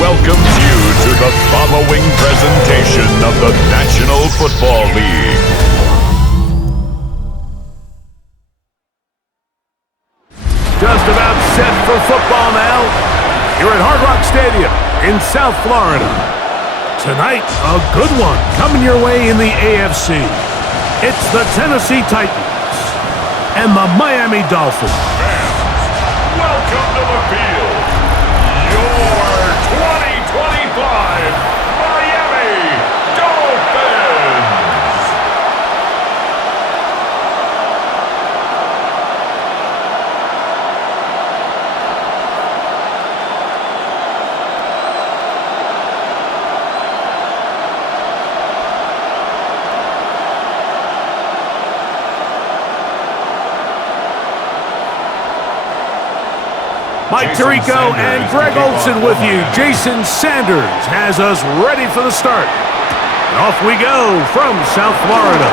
welcomes you to the following presentation of the National Football League. Just about set for football now. You're at Hard Rock Stadium in South Florida. Tonight, a good one coming your way in the AFC. It's the Tennessee Titans and the Miami Dolphins. Fans, welcome to the field. Your 2025 Miami Dolphins. Mike Tirico and Greg Olson with you. Jason Sanders has us ready for the start. And off we go from South Florida.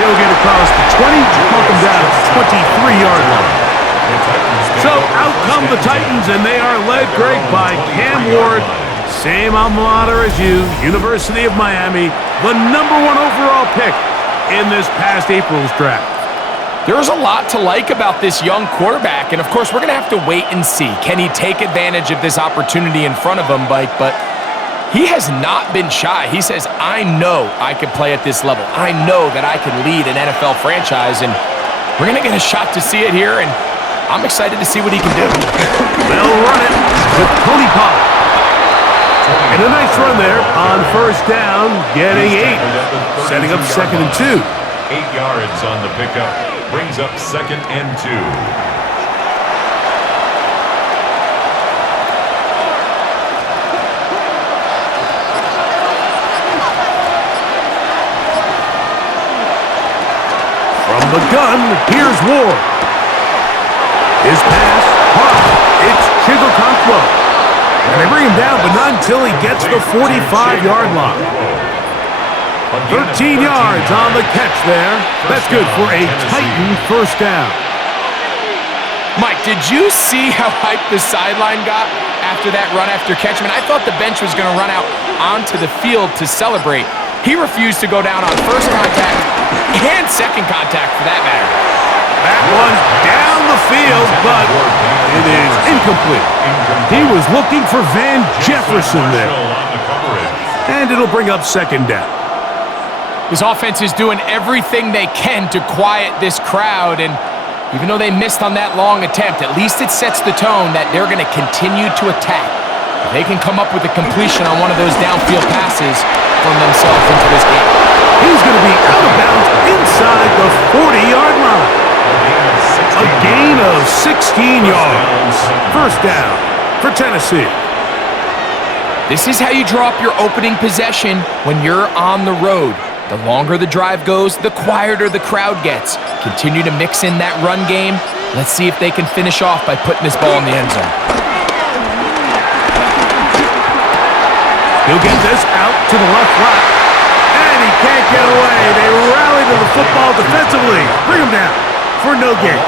He'll get across the 20, knock him down at the 23-yard line. So out come the Titans, and they are led, Greg, by Cam Ward. Same alma mater as you, University of Miami, the #1 overall pick in this past April's draft. There's a lot to like about this young quarterback, and of course, we're going to have to wait and see. Can he take advantage of this opportunity in front of him, Mike? But he has not been shy. He says, I know I can play at this level. I know that I can lead an NFL franchise, and we're going to get a shot to see it here, and I'm excited to see what he can do. They'll run it with Tony Pollard. And a nice run there on first down, getting 8, setting up 2nd and 2. 8 yards on the pickup. Brings up 2nd and 2. From the gun, here's Ward. His pass, hard. It's Chigokonkwo. And they bring him down, but not until he gets the 45-yard line. 13 yards on the catch there. That's good for a Titan first down. Mike, did you see how hyped the sideline got after that run after catch? I mean, I thought the bench was going to run out onto the field to celebrate. He refused to go down on first contact and second contact for that matter. That one's down the field, but it is incomplete. He was looking for Van Jefferson there. And it'll bring up 2nd down. This offense is doing everything they can to quiet this crowd, and even though they missed on that long attempt, at least it sets the tone that they're going to continue to attack. If they can come up with a completion on one of those downfield passes from themselves into this game. He's going to be out of bounds inside the 40-yard line. A gain of 16 yards. First down for Tennessee. This is how you draw up your opening possession when you're on the road. The longer the drive goes, the quieter the crowd gets. Continue to mix in that run game. Let's see if they can finish off by putting this ball in the end zone. He'll get this out to the left flat. And he can't get away. They rally to the football defensively. Bring him down for no gain.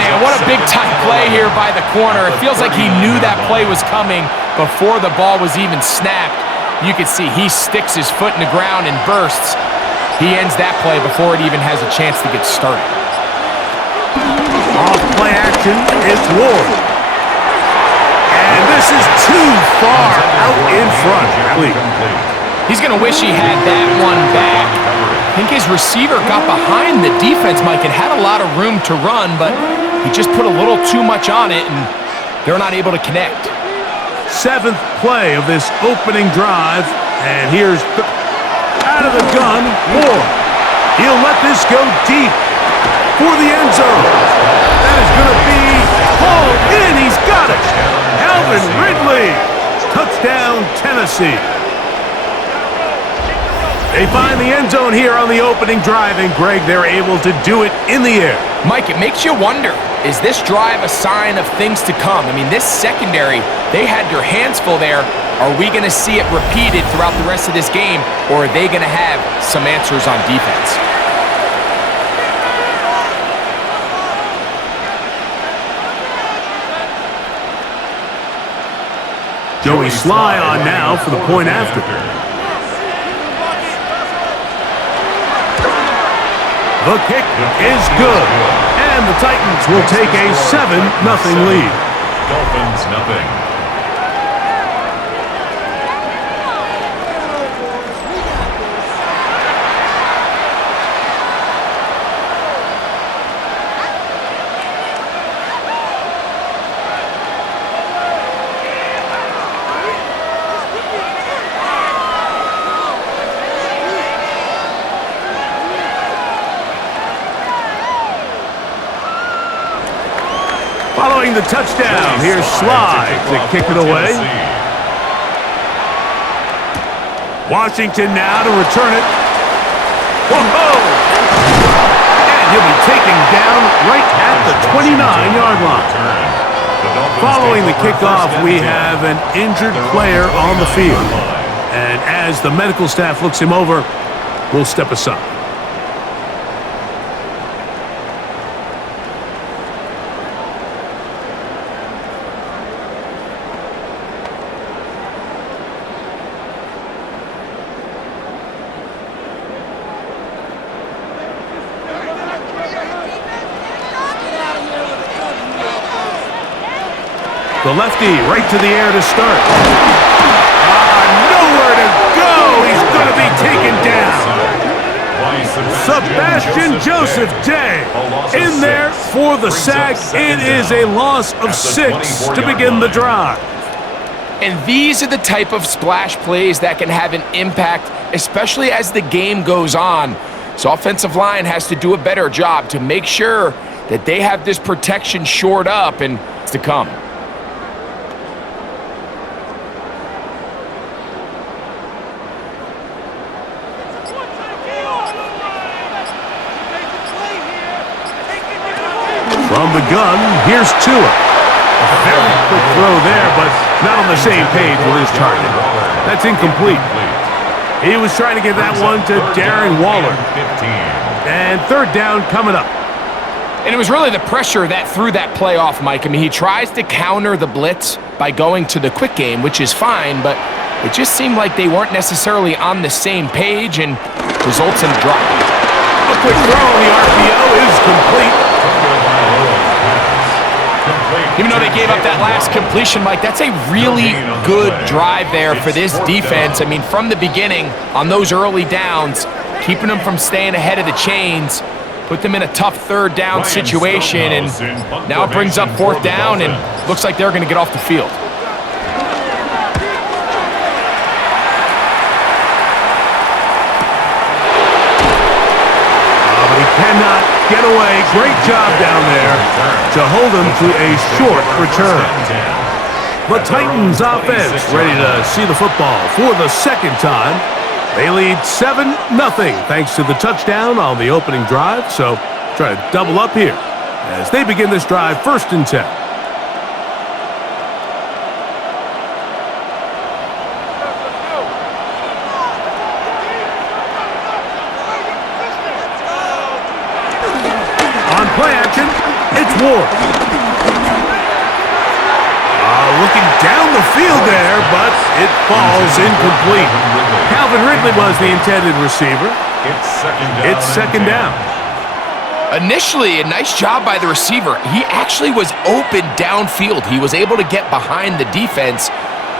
Man, what a big-time play here by the corner. It feels like he knew that play was coming before the ball was even snapped. You can see he sticks his foot in the ground and bursts. He ends that play before it even has a chance to get started. Off play action, it's Ward. And this is too far out in front. He's going to wish he had that one back. I think his receiver got behind the defense, Mike, and had a lot of room to run, but he just put a little too much on it, and they're not able to connect. 7th play of this opening drive, and here's out of the gun, Ward. He'll let this go deep for the end zone. That is going to be hauled in. He's got it. Alvin Ridley. Touchdown, Tennessee. They find the end zone here on the opening drive, and Greg, they're able to do it in the air. Mike, it makes you wonder, is this drive a sign of things to come? I mean, this secondary, they had their hands full there. Are we going to see it repeated throughout the rest of this game, or are they going to have some answers on defense? Joey Sly on now for the point after. The kick is good, and the Titans will take a 7-0 lead. Dolphins nothing. Following the touchdown, here's Sly to kick it away. Washington now to return it. Whoa! And he'll be taken down right at the 29-yard line. Following the kickoff, we have an injured player on the field. And as the medical staff looks him over, we'll step aside. The lefty right to the air to start. Nowhere to go. He's going to be taken down. Sebastian Joseph Day in there for the sack. It is a loss of 6 to begin the drive. And these are the type of splash plays that can have an impact, especially as the game goes on. So offensive line has to do a better job to make sure that they have this protection shored up and it's to come. From the gun, here's Tua. A very quick throw there, but not on the same page with his target. That's incomplete. He was trying to get that one to Darren Waller. And third down coming up. And it was really the pressure that threw that play off, Mike. I mean, he tries to counter the blitz by going to the quick game, which is fine, but it just seemed like they weren't necessarily on the same page and results in a drop. A quick throw on the RPO is complete. Even though they gave up that last completion, Mike, that's a really good drive there for this defense. I mean, from the beginning, on those early downs, keeping them from staying ahead of the chains, put them in a tough third down situation, and now it brings up fourth down, and looks like they're going to get off the field. Cannot get away. Great job down there to hold him to a short return. The Titans offense ready to see the football for the second time. They lead 7-0 thanks to the touchdown on the opening drive. So try to double up here as they begin this drive 1st and 10. Play action, it's Ward. Looking down the field there, but it falls incomplete. Calvin Ridley was the intended receiver. It's second down. Initially, a nice job by the receiver. He actually was open downfield. He was able to get behind the defense,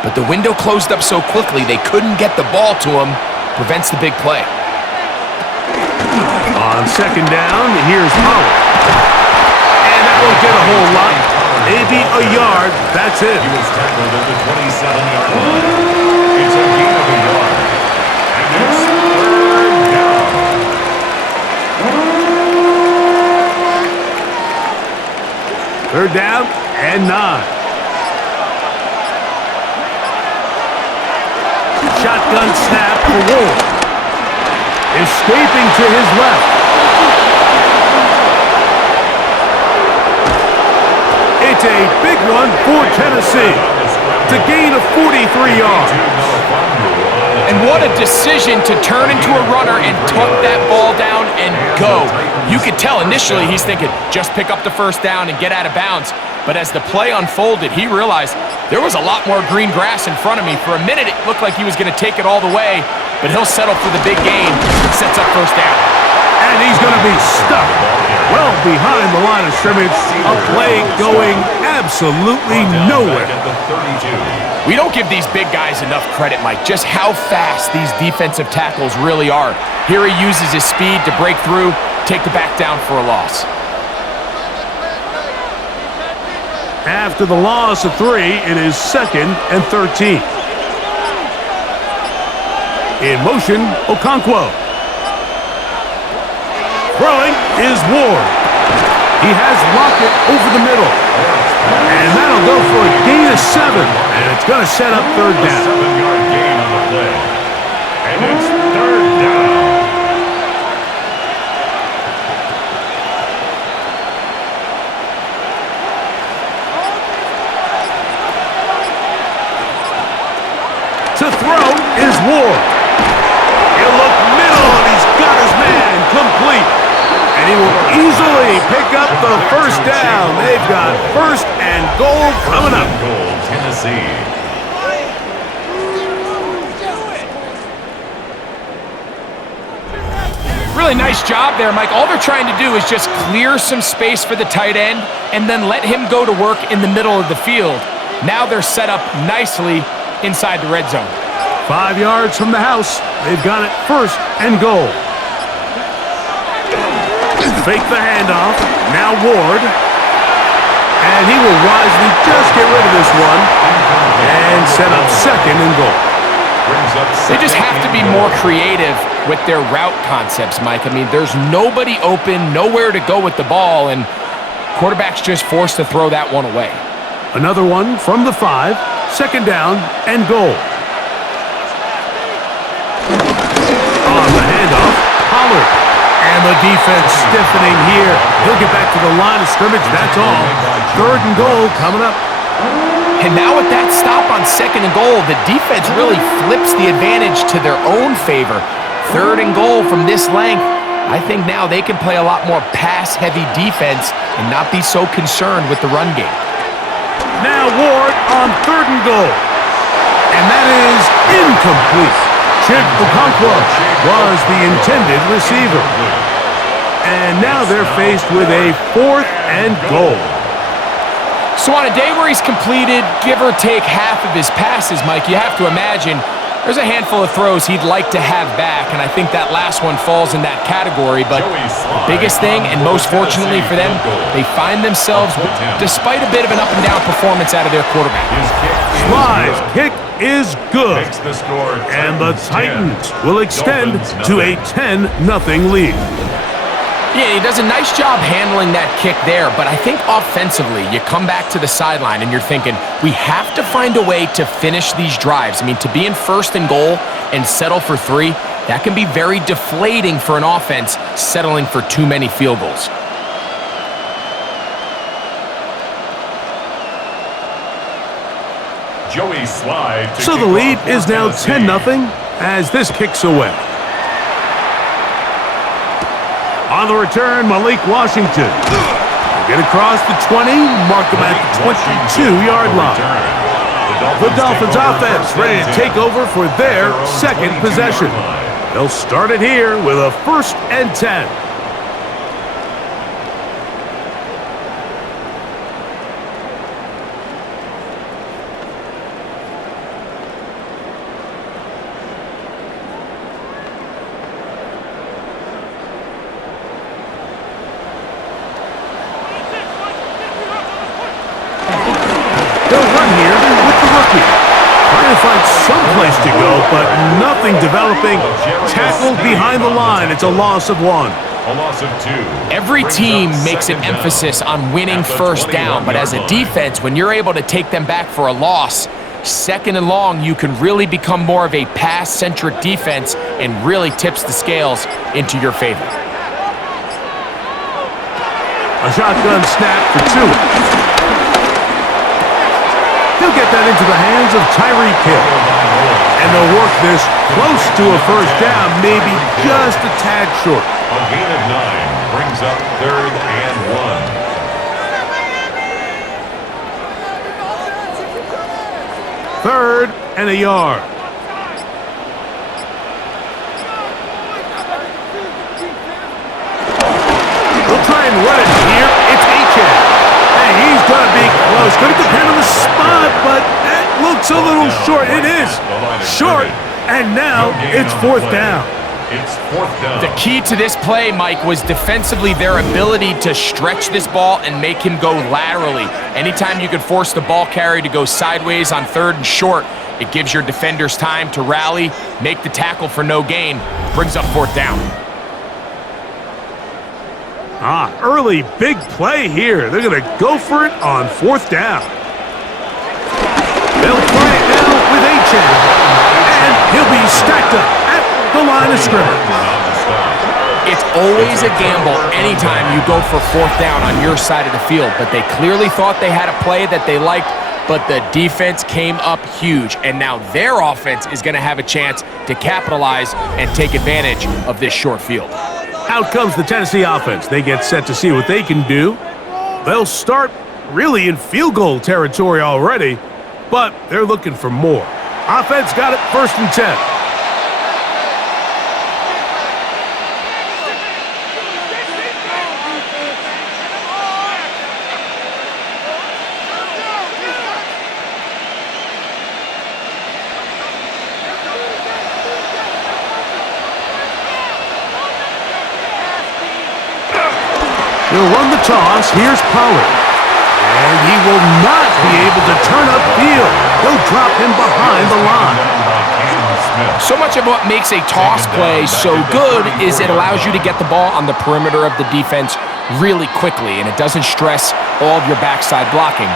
but the window closed up so quickly they couldn't get the ball to him. Prevents the big play. On second down, here's Pollard. And that won't get a whole lot. Maybe a yard. That's it. He was tackled at the 27-yard line. It's a gain of a yard. And it's third down. Third down and 9. Shotgun snap for Ward. Escaping to his left. It's a big one for Tennessee. It's a gain of 43 yards. And what a decision to turn into a runner and tuck that ball down and go. You could tell initially he's thinking, just pick up the first down and get out of bounds. But as the play unfolded, he realized there was a lot more green grass in front of me. For a minute, it looked like he was going to take it all the way, but he'll settle for the big gain and sets up first down. And he's going to be stuck well behind the line of scrimmage. A play going absolutely nowhere. We don't give these big guys enough credit, Mike, just how fast these defensive tackles really are. Here he uses his speed to break through, take the back down for a loss. After the loss of 3, it is 2nd and 13. In motion, Okonkwo. Throwing is Ward. He has Lockett over the middle. And that'll go for a gain of 7. And it's going to set up third down. 7-yard gain on the play. And it's third down. To throw is Ward. He'll look middle, and he's got his man complete. And he will easily pick up the first down. They've got 1st and goal coming up. Goal, Tennessee. Really nice job there, Mike. All they're trying to do is just clear some space for the tight end and then let him go to work in the middle of the field. Now they're set up nicely inside the red zone. 5 yards from the house. They've got it 1st and goal. Fake the handoff. Now Ward. And he will wisely just get rid of this one and set up 2nd and goal. They just have to be more creative with their route concepts, Mike. I mean, there's nobody open, nowhere to go with the ball, and quarterback's just forced to throw that one away. Another one from the 5. 2nd down and goal. On the handoff, Pollard. And the defense stiffening here. He'll get back to the line of scrimmage, that's all. 3rd and goal coming up. And now with that stop on 2nd and goal, the defense really flips the advantage to their own favor. 3rd and goal from this length. I think now they can play a lot more pass-heavy defense and not be so concerned with the run game. Now Ward on 3rd and goal. And that is incomplete. Chip Okonkwo was the intended receiver. And now they're faced with a 4th and goal. So on a day where he's completed, give or take half of his passes, Mike, you have to imagine there's a handful of throws he'd like to have back, and I think that last one falls in that category. But the biggest thing, and most fortunately for them, they find themselves, despite a bit of an up-and-down performance out of their quarterback. Sly's kick is good. And the Titans will extend to a 10-0 lead. Yeah, he does a nice job handling that kick there, but I think offensively, you come back to the sideline and you're thinking, we have to find a way to finish these drives. I mean, to be in 1st and goal and settle for 3, that can be very deflating for an offense settling for too many field goals. So the lead is now 10-0 as this kicks away. On the return, Malik Washington. Get across the 20, mark him at the 22-yard line. The Dolphins offense ready to take over for their 2nd possession. They'll start it here with a 1st and 10. They'll run here with the rookie. Trying to find some place to go, but nothing developing. Tackled behind the line. It's a loss of 1. A loss of 2. Every team makes an emphasis on winning first down, but as a defense, when you're able to take them back for a loss, 2nd and long, you can really become more of a pass-centric defense and really tips the scales into your favor. A shotgun snap for 2. He'll get that into the hands of Tyreek Hill. And they'll work this close to a first down, maybe just a tad short. A gain of 9 brings brings up 3rd and 1. 3rd and a yard. They'll try and run it here. It's Achane. And he's going to be close. Going to depend on the spot, but that looks a little short. It is short, and now it's 4th down. It's 4th down. The key to this play, Mike, was defensively their ability to stretch this ball and make him go laterally. Anytime you could force the ball carrier to go sideways on 3rd and short, it gives your defenders time to rally, make the tackle for no gain, brings up 4th down. Early big play here. They're going to go for it on 4th down. They'll try it now with Achane. And he'll be stacked up at the line of scrimmage. It's always a gamble anytime you go for 4th down on your side of the field, but they clearly thought they had a play that they liked, but the defense came up huge, and now their offense is going to have a chance to capitalize and take advantage of this short field. Out comes the Tennessee offense. They get set to see what they can do. They'll start really in field goal territory already, but they're looking for more. Offense got it 1st and 10. He'll run the toss. Here's Pollard. And he will not be able to turn upfield. He'll drop him behind the line. So much of what makes a toss play so good is it allows you to get the ball on the perimeter of the defense really quickly, and it doesn't stress all of your backside blocking.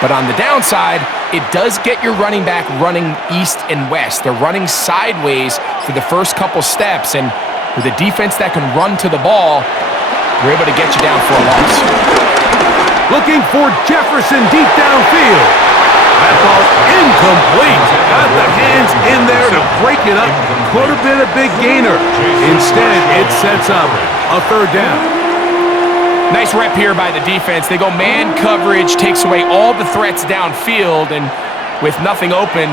But on the downside, it does get your running back running east and west. They're running sideways for the first couple steps, and with a defense that can run to the ball, we're able to get you down for a loss. Looking for Jefferson deep downfield. That ball incomplete. Got the hands in there to break it up. Could have been a big gainer. Instead, it sets up a 3rd down. Nice rep here by the defense. They go man coverage, takes away all the threats downfield, and with nothing open,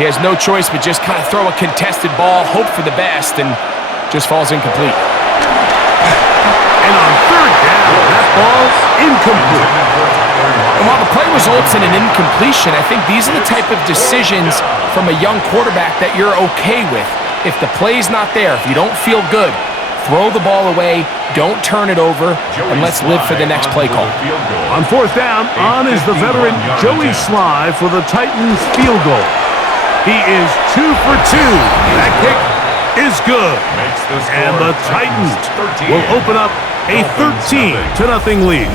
he has no choice but just kind of throw a contested ball, hope for the best, and just falls incomplete. And on 3rd down, that ball's incomplete. And while the play results in an incompletion, I think these are the type of decisions from a young quarterback that you're okay with. If the play's not there, if you don't feel good, throw the ball away, don't turn it over, and let's live for the next play call. On 4th down, on is the veteran Joey Sly for the Titans field goal. He is 2 for 2. That kick is good. And the Titans will open up a 13-0 lead.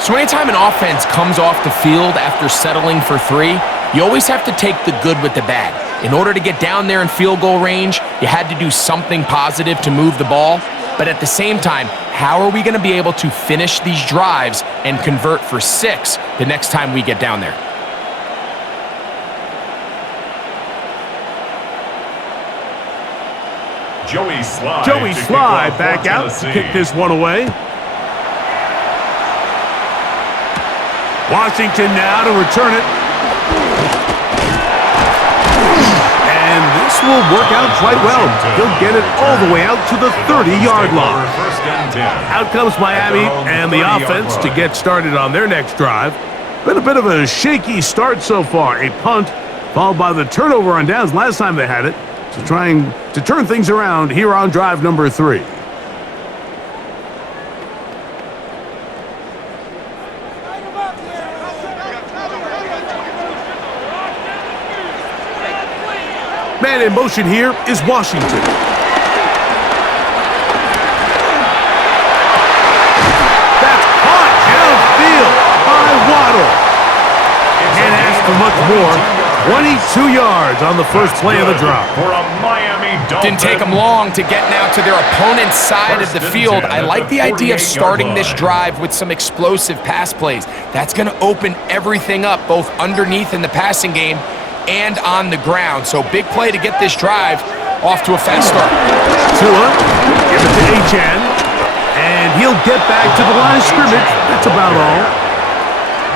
So anytime an offense comes off the field after settling for 3, you always have to take the good with the bad. In order to get down there in field goal range, you had to do something positive to move the ball. But at the same time, how are we going to be able to finish these drives and convert for 6 the next time we get down there? Joey Sly back out to kick this one away. Washington now to return it. And this will work out quite well. He'll get it all the way out to the 30-yard line. Out comes Miami and the offense to get started on their next drive. Been a bit of a shaky start so far. A punt followed by the turnover on downs last time they had it. So trying to turn things around here on drive number 3. Man in motion here is Washington. That's caught downfield by Waddle. Can't ask for much more. 22 yards on the first play of the drive. For a Miami Dolphins. Didn't take them long to get now to their opponent's side of the field. I like the idea of starting this drive with some explosive pass plays. That's going to open everything up, both underneath in the passing game and on the ground. So big play to get this drive off to a fast start. Tua, give it to Achane. he'll get back to the line of scrimmage. That's about all.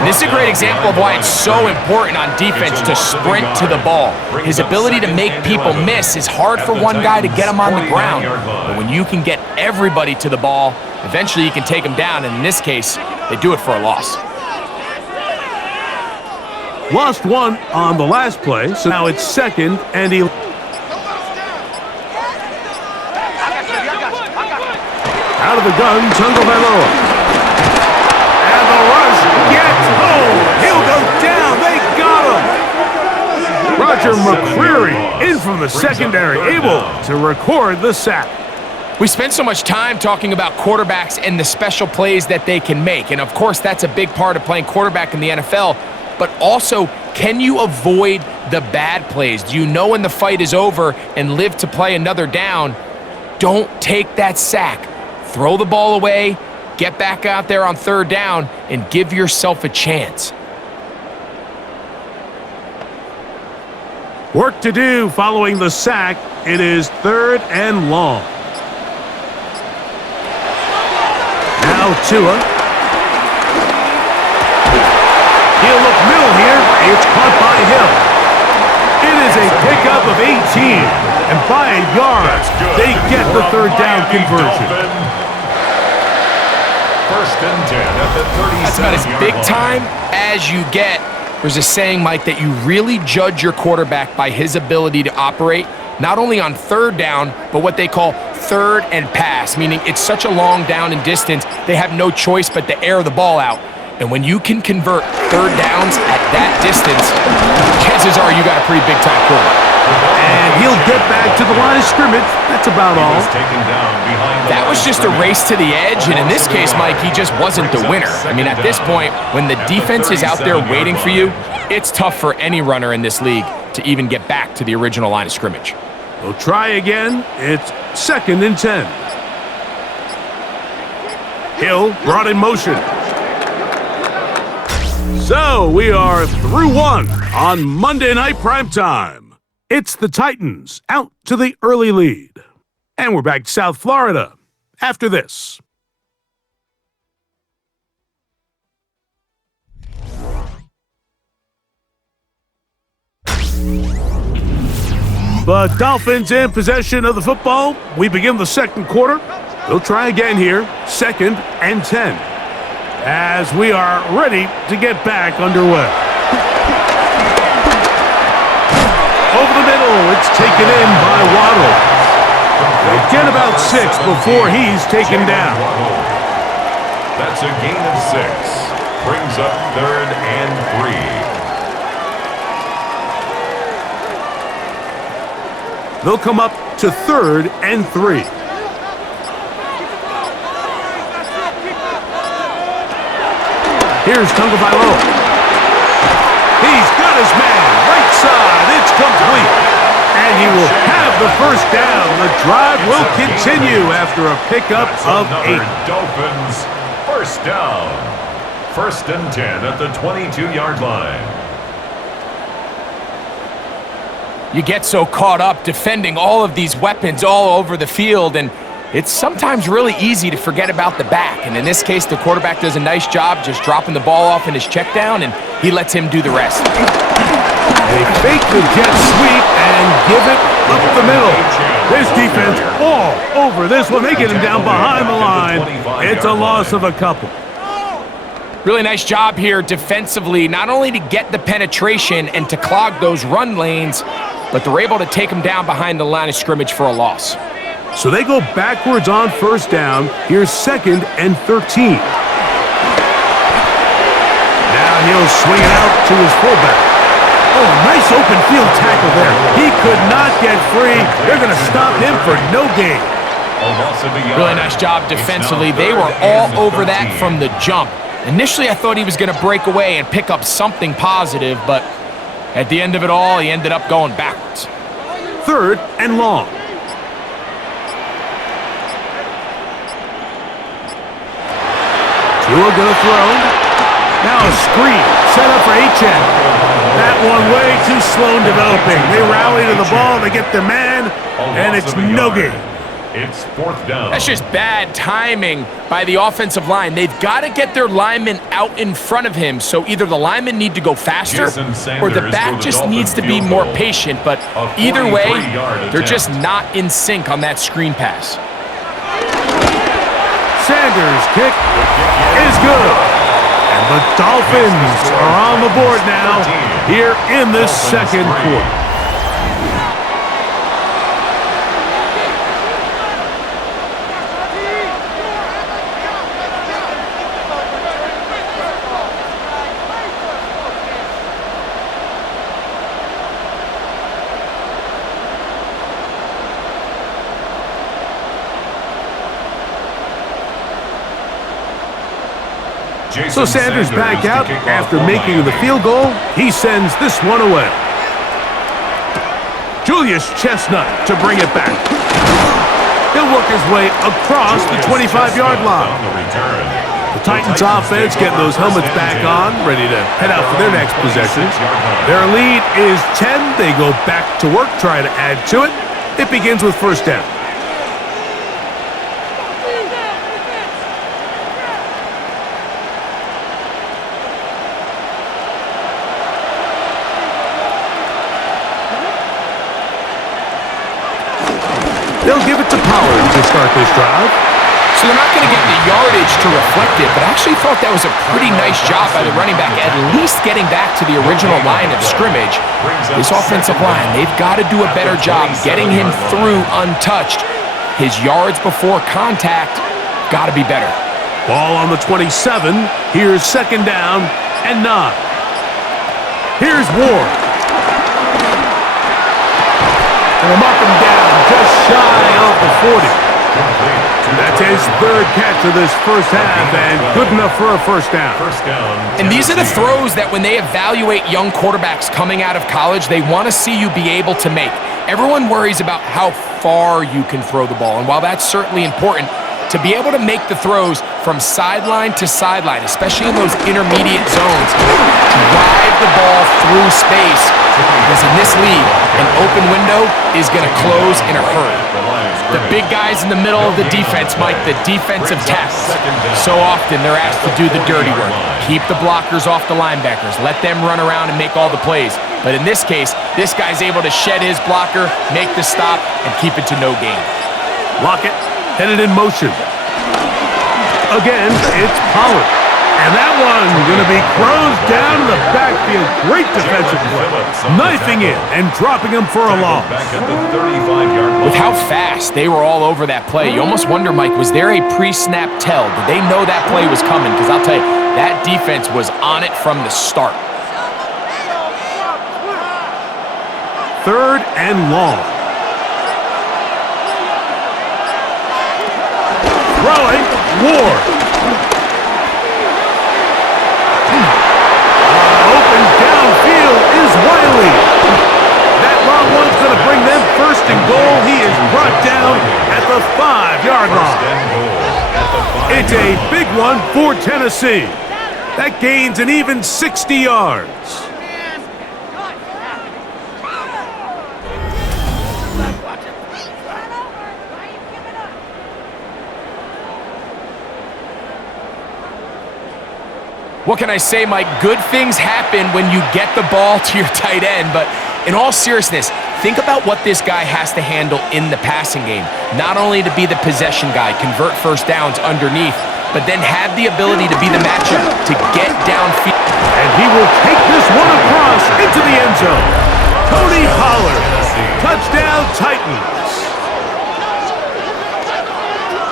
This is a great example of why it's so important on defense to sprint to the ball. His ability to make people miss is hard for one guy to get him on the ground. But when you can get everybody to the ball, eventually you can take them down, and in this case, they do it for a loss. Lost one on the last play, so now it's 2nd and 11. Out of the gun, Tagovailoa. And the rush gets home. He'll go down. They got him. Roger McCreary in from the secondary, able to record the sack. We spend so much time talking about quarterbacks and the special plays that they can make. And of course, that's a big part of playing quarterback in the NFL. But also, can you avoid the bad plays? Do you know when the fight is over and live to play another down? Don't take that sack. Throw the ball away, get back out there on 3rd down, and give yourself a chance. Work to do following the sack. It is 3rd and long. Now Tua. He'll look middle here. It's caught by Hill. It is a pickup of 18. And by a yard, they get the 3rd down conversion. 1st and 10 at the 37. That's about as big time as you get. There's a saying, Mike, that you really judge your quarterback by his ability to operate, not only on 3rd down, but what they call 3rd and pass, meaning it's such a long down and distance, they have no choice but to air the ball out. And when you can convert 3rd downs at that distance, chances are you got a pretty big-time quarterback. And he'll get back to the line of scrimmage. That's about all. That was just a race to the edge, and in this case, Mike, he just wasn't the winner. I mean, at this point, when the defense is out there waiting for you, it's tough for any runner in this league to even get back to the original line of scrimmage. We'll try again. It's 2nd and 10. Hill brought in motion. So we are through one on Monday Night Primetime. It's the Titans out to the early lead. And we're back to South Florida after this. The Dolphins in possession of the football. We begin the 2nd quarter. They'll try again here, 2nd and 10. As we are ready to get back underway. Over the middle, it's taken in by Waddle. They get about 6 before he's taken down. That's a gain of 6. Brings up 3rd and 3. They'll come up to 3rd and 3. Here's Tagovailoa. He's got his man. Right side. It's complete. And he will have the 1st down. The drive will continue after a pickup of 8. Dolphins 1st down. 1st and 10 at the 22-yard line. You get so caught up defending all of these weapons all over the field, and it's sometimes really easy to forget about the back. And in this case, the quarterback does a nice job just dropping the ball off in his check down, and he lets him do the rest. They fake the jet sweep and give it up the middle. This defense all over this one. They get him down behind the line. It's a loss of a couple. Really nice job here defensively, not only to get the penetration and to clog those run lanes, but they're able to take him down behind the line of scrimmage for a loss. So they go backwards on 1st down. Here's 2nd and 13. Now he'll swing it out to his fullback. Oh, nice open field tackle there. He could not get free. They're going to stop him for no gain. Really nice job defensively. They were all over that from the jump. Initially, I thought he was going to break away and pick up something positive, but at the end of it all, he ended up going backwards. 3rd and long. Tua gonna throw. Now a screen set up for H.N. That one way too slow in developing. They rally to the ball, they get their man, and it's no gain. It's fourth down. That's just bad timing by the offensive line. They've got to get their lineman out in front of him, so either the linemen need to go faster or the back just needs to be more patient, but either way, they're just not in sync on that screen pass. Sanders' kick is good. And the Dolphins are on the board now here in this second quarter. So Sanders back out after making the field goal. He sends this one away. Julius Chestnut to bring it back. He'll work his way across the 25-yard line. The Titans offense getting those helmets back on, ready to head out for their next possession. Their lead is 10. They go back to work, try to add to it. It begins with first down. They'll give it to Pollard to start this drive. So they're not going to get the yardage to reflect it, but I actually thought that was a pretty nice job by the running back, at least getting back to the original line of scrimmage. This offensive line, they've got to do a better job getting him through untouched. His yards before contact got to be better. Ball on the 27. Here's second down and 9. Here's Ward. And they'll mark him down just shy of the 40. That's his third catch of this first half, and good enough for a first down. And these are the throws that when they evaluate young quarterbacks coming out of college, they want to see you be able to make. Everyone worries about how far you can throw the ball, and while that's certainly important, to be able to make the throws from sideline to sideline, especially in those intermediate zones, drive the ball through space, because in this league, an open window is going to close in a hurry. The big guys in the middle of the defense, Mike, the defensive tackles, so often they're asked to do the dirty work. Keep the blockers off the linebackers. Let them run around and make all the plays. But in this case, this guy's able to shed his blocker, make the stop, and keep it to no gain. Lockett headed in motion. Again, it's Pollard. And that one going to be closed down in the backfield. Great defensive play. Knifing in and dropping him for a loss. With how fast they were all over that play, you almost wonder, Mike, was there a pre-snap tell? Did they know that play was coming? Because I'll tell you, that defense was on it from the start. Third and long. Throwing, Ward. Open downfield is Wiley. That long one's going to bring them first and goal. He is brought down at the 5-yard line. It's a big one for Tennessee. That gains an even 60 yards. What can I say, Mike? Good things happen when you get the ball to your tight end, but in all seriousness, think about what this guy has to handle in the passing game. Not only to be the possession guy, convert first downs underneath, but then have the ability to be the matchup to get downfield. And he will take this one across into the end zone. Tony Pollard, touchdown Titans.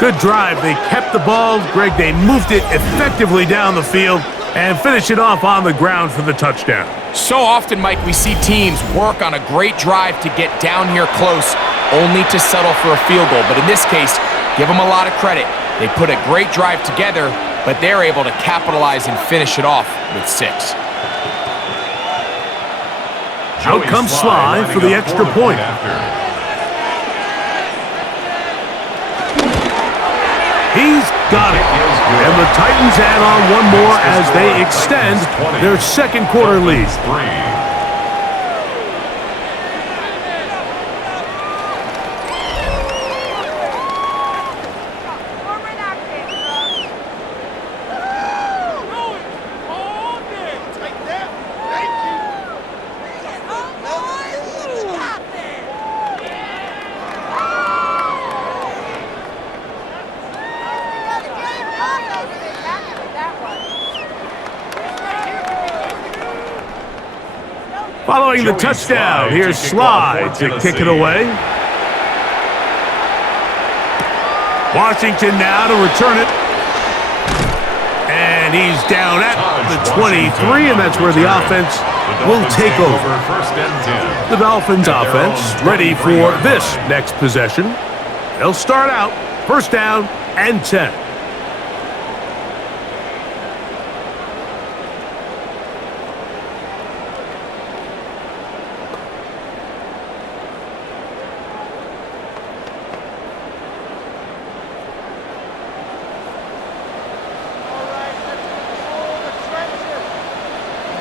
Good drive. They kept the ball. Greg, they moved it effectively down the field and finish it off on the ground for the touchdown. So often, Mike, we see teams work on a great drive to get down here close, only to settle for a field goal. But in this case, give them a lot of credit. They put a great drive together, but they're able to capitalize and finish it off with 6. Out comes Sly for the extra point. He's got it. And the Titans add on one more as they extend their second quarter lead. Following the touchdown, here's Slide to kick it away. Washington now to return it. And he's down at the 23, and that's where the offense will take over. The Dolphins offense ready for this next possession. They'll start out first down and 10.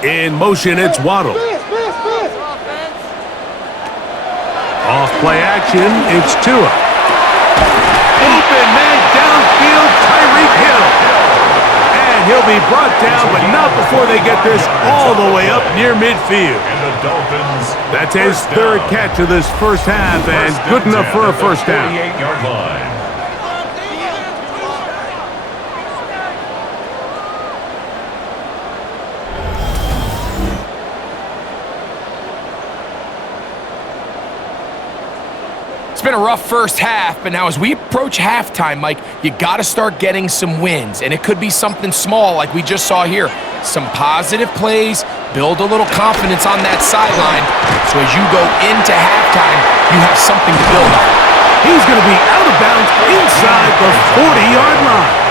In motion, it's Waddle. Off play action, it's Tua. Open man downfield, Tyreek Hill. And he'll be brought down, but not before they get this all the way up near midfield. That's his third catch of this first half, and good enough for a first down. 38-yard line. It's been a rough first half, but now as we approach halftime, Mike, you got to start getting some wins, and it could be something small like we just saw here. Some positive plays, build a little confidence on that sideline, so as you go into halftime, you have something to build on. He's going to be out of bounds inside the 40-yard line.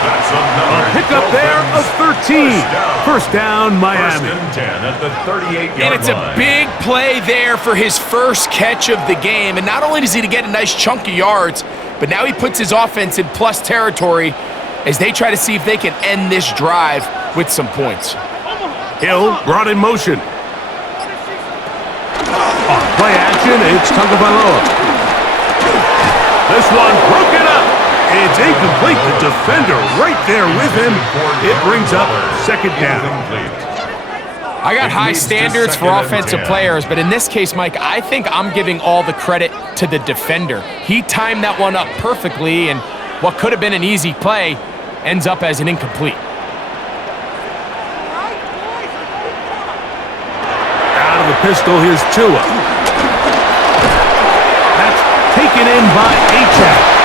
A pickup there of 13. First down, Miami. First and 10 at the 38-yard line. And it's a big play there for his first catch of the game. And not only does he get a nice chunk of yards, but now he puts his offense in plus territory as they try to see if they can end this drive with some points. Hill brought in motion. On play action, it's Tagovailoa. This one broken up. It's incomplete. The defender right there with him. It brings up second down. I got high standards for offensive players, but in this case, Mike, I think I'm giving all the credit to the defender. He timed that one up perfectly, and what could have been an easy play ends up as an incomplete. Out of the pistol, here's Tua. That's taken in by Achane.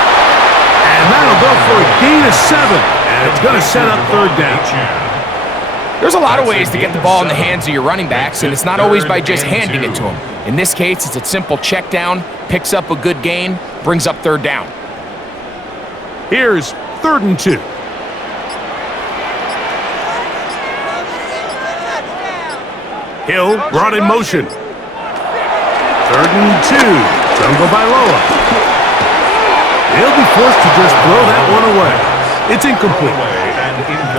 And that'll go for a gain of 7. And it's going to set up third down. There's a lot of ways to get the ball in the hands of your running backs, and it's not always by just handing it to them. In this case, it's a simple check down, picks up a good gain, brings up third down. Here's 3rd and 2. Hill brought in motion. 3rd and 2. Tagovailoa. He'll be forced to just throw that one away. It's incomplete.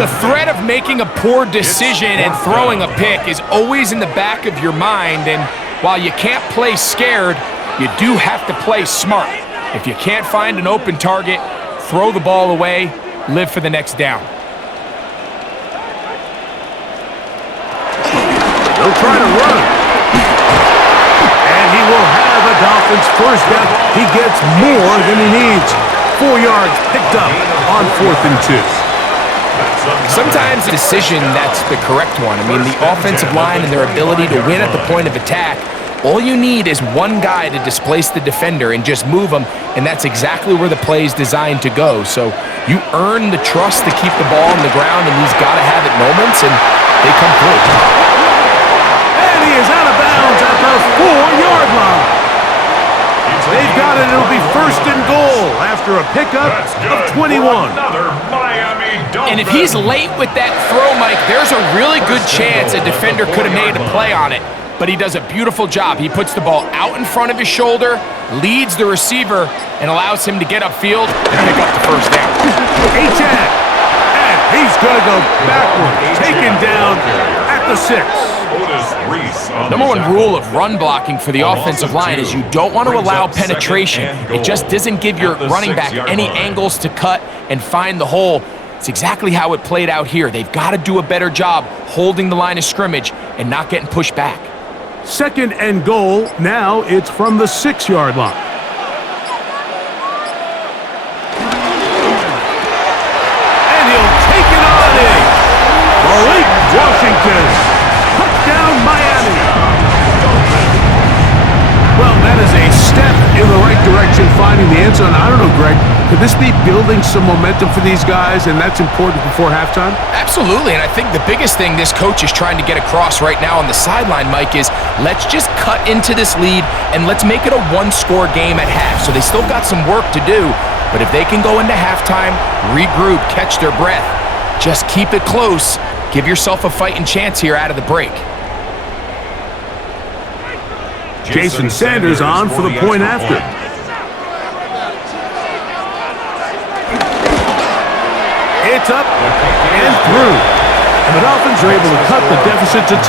The threat of making a poor decision and throwing a pick is always in the back of your mind, and while you can't play scared, you do have to play smart. If you can't find an open target, throw the ball away, live for the next down. They'll try to run. And he will have a Dolphins first down. He gets more than he needs. 4 yards picked up on 4th and 2. Sometimes a decision that's the correct one. I mean, the offensive line and their ability to win at the point of attack, all you need is one guy to displace the defender and just move him, and that's exactly where the play is designed to go. So you earn the trust to keep the ball on the ground in these gotta-have-it moments, and they come through. And he is out of bounds at the 4-yard line. They've got it. It'll be 1st and goal after a pickup of 21. And if he's late with that throw, Mike, there's a really good chance a defender could have made a play on it. But he does a beautiful job. He puts the ball out in front of his shoulder, leads the receiver, and allows him to get upfield and pick up the first down. Achane. And he's going to go backwards, taken down at the 6. Number one rule of run blocking for the offensive line is you don't want to allow penetration. It just doesn't give your running back any angles to cut and find the hole. It's exactly how it played out here. They've got to do a better job holding the line of scrimmage and not getting pushed back. 2nd and goal. Now it's from the 6-yard line. mentioned finding the end zone. I don't know, Greg. Could this be building some momentum for these guys, and that's important before halftime? Absolutely, and I think the biggest thing this coach is trying to get across right now on the sideline, Mike, is let's just cut into this lead and let's make it a one-score game at half. So they still got some work to do, but if they can go into halftime, regroup, catch their breath, just keep it close, give yourself a fighting chance here out of the break. Jason Sanders on for the point after. It's up and through. And the Dolphins are able to cut the deficit to 10.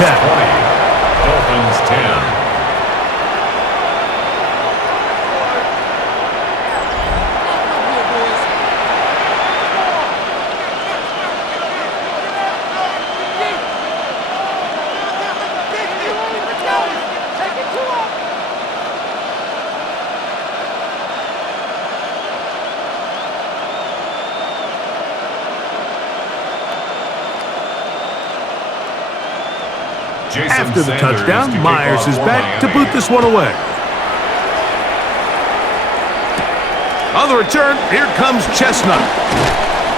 Dolphins 10. After the touchdown, Myers is back to boot this one away. On the return, here comes Chestnut.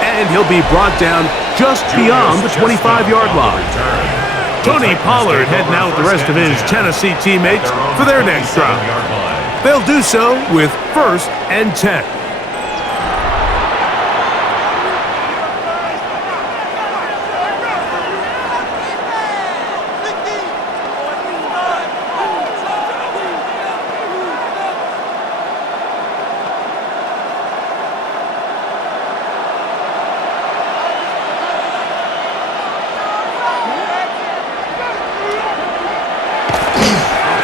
And he'll be brought down just beyond the 25-yard line. Tony Pollard heading out with the rest of his Tennessee teammates for their next drive. They'll do so with 1st and 10.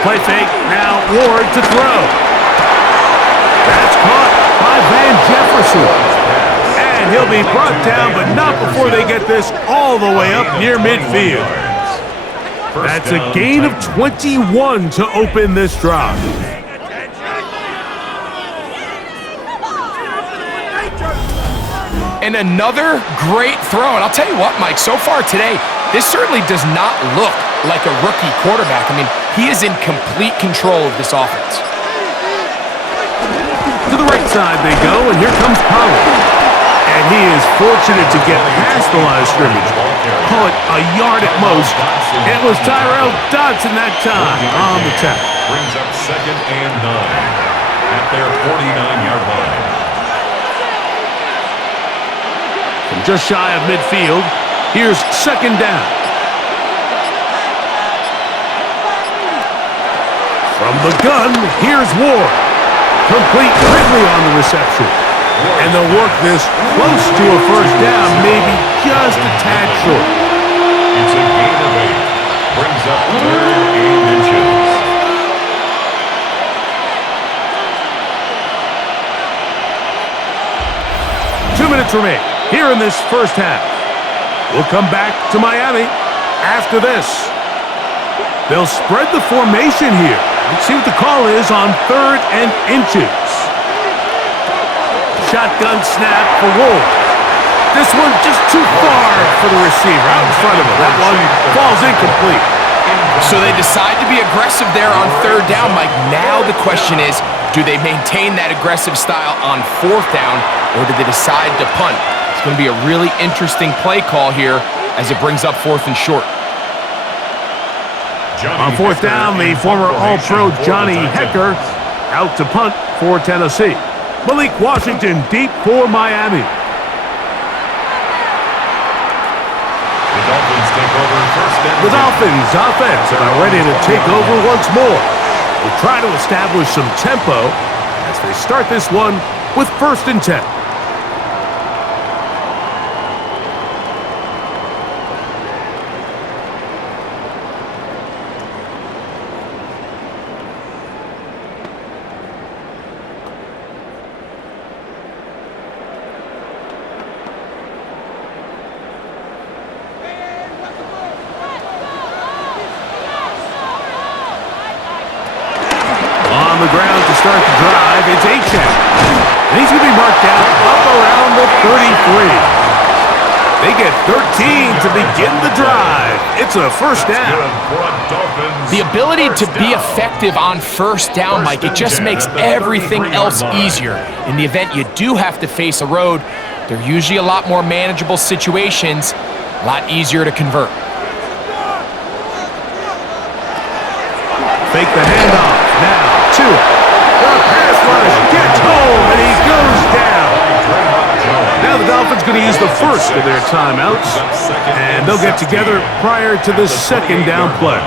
Play fake, now Ward to throw. That's caught by Van Jefferson. And he'll be brought down, but not before they get this all the way up near midfield. That's a gain of 21 to open this drive. And another great throw. And I'll tell you what, Mike, so far today, this certainly does not look like a rookie quarterback. I mean, he is in complete control of this offense. To the right side they go, and here comes Pollard. And he is fortunate to get past the line of scrimmage. Call it a yard at most. It was Tyrell Dodson that time on the tackle. Brings up 2nd and 9 at their 49-yard line. From just shy of midfield, here's 2nd down. From the gun, here's Ward. Complete Ridley on the reception. And they'll work this close to a 1st down, maybe just a tad short. It's a gain of 8. Brings up 3rd and inches. 2 minutes remain here in this 1st half. We'll come back to Miami after this. They'll spread the formation here. Let's see what the call is on 3rd and inches. Shotgun snap for Ward. This one just too far for the receiver out in front of him. That one falls incomplete. So they decide to be aggressive there on 3rd down, Mike. Now the question is, do they maintain that aggressive style on 4th down, or do they decide to punt? It's going to be a really interesting play call here as it brings up 4th and short. On 4th down, the former All-Pro Johnny Hecker out to punt for Tennessee. Malik Washington deep for Miami. The Dolphins take over 1st and 10. The Dolphins offense are ready to take over once more. They'll try to establish some tempo as they start this one with 1st and 10. On the ground to start the drive, it's Achane. And he's going to be marked down up around the 33. They get 13 to begin the drive. It's a first down. The ability to be effective on first down, Mike, it just makes everything else easier. In the event you do have to face a road, they're usually a lot more manageable situations, a lot easier to convert. Fake the handoff. Now to it. The pass rush gets home, and he goes down. Now the Dolphins going to use the first of their timeouts, and they'll get together prior to the second down play.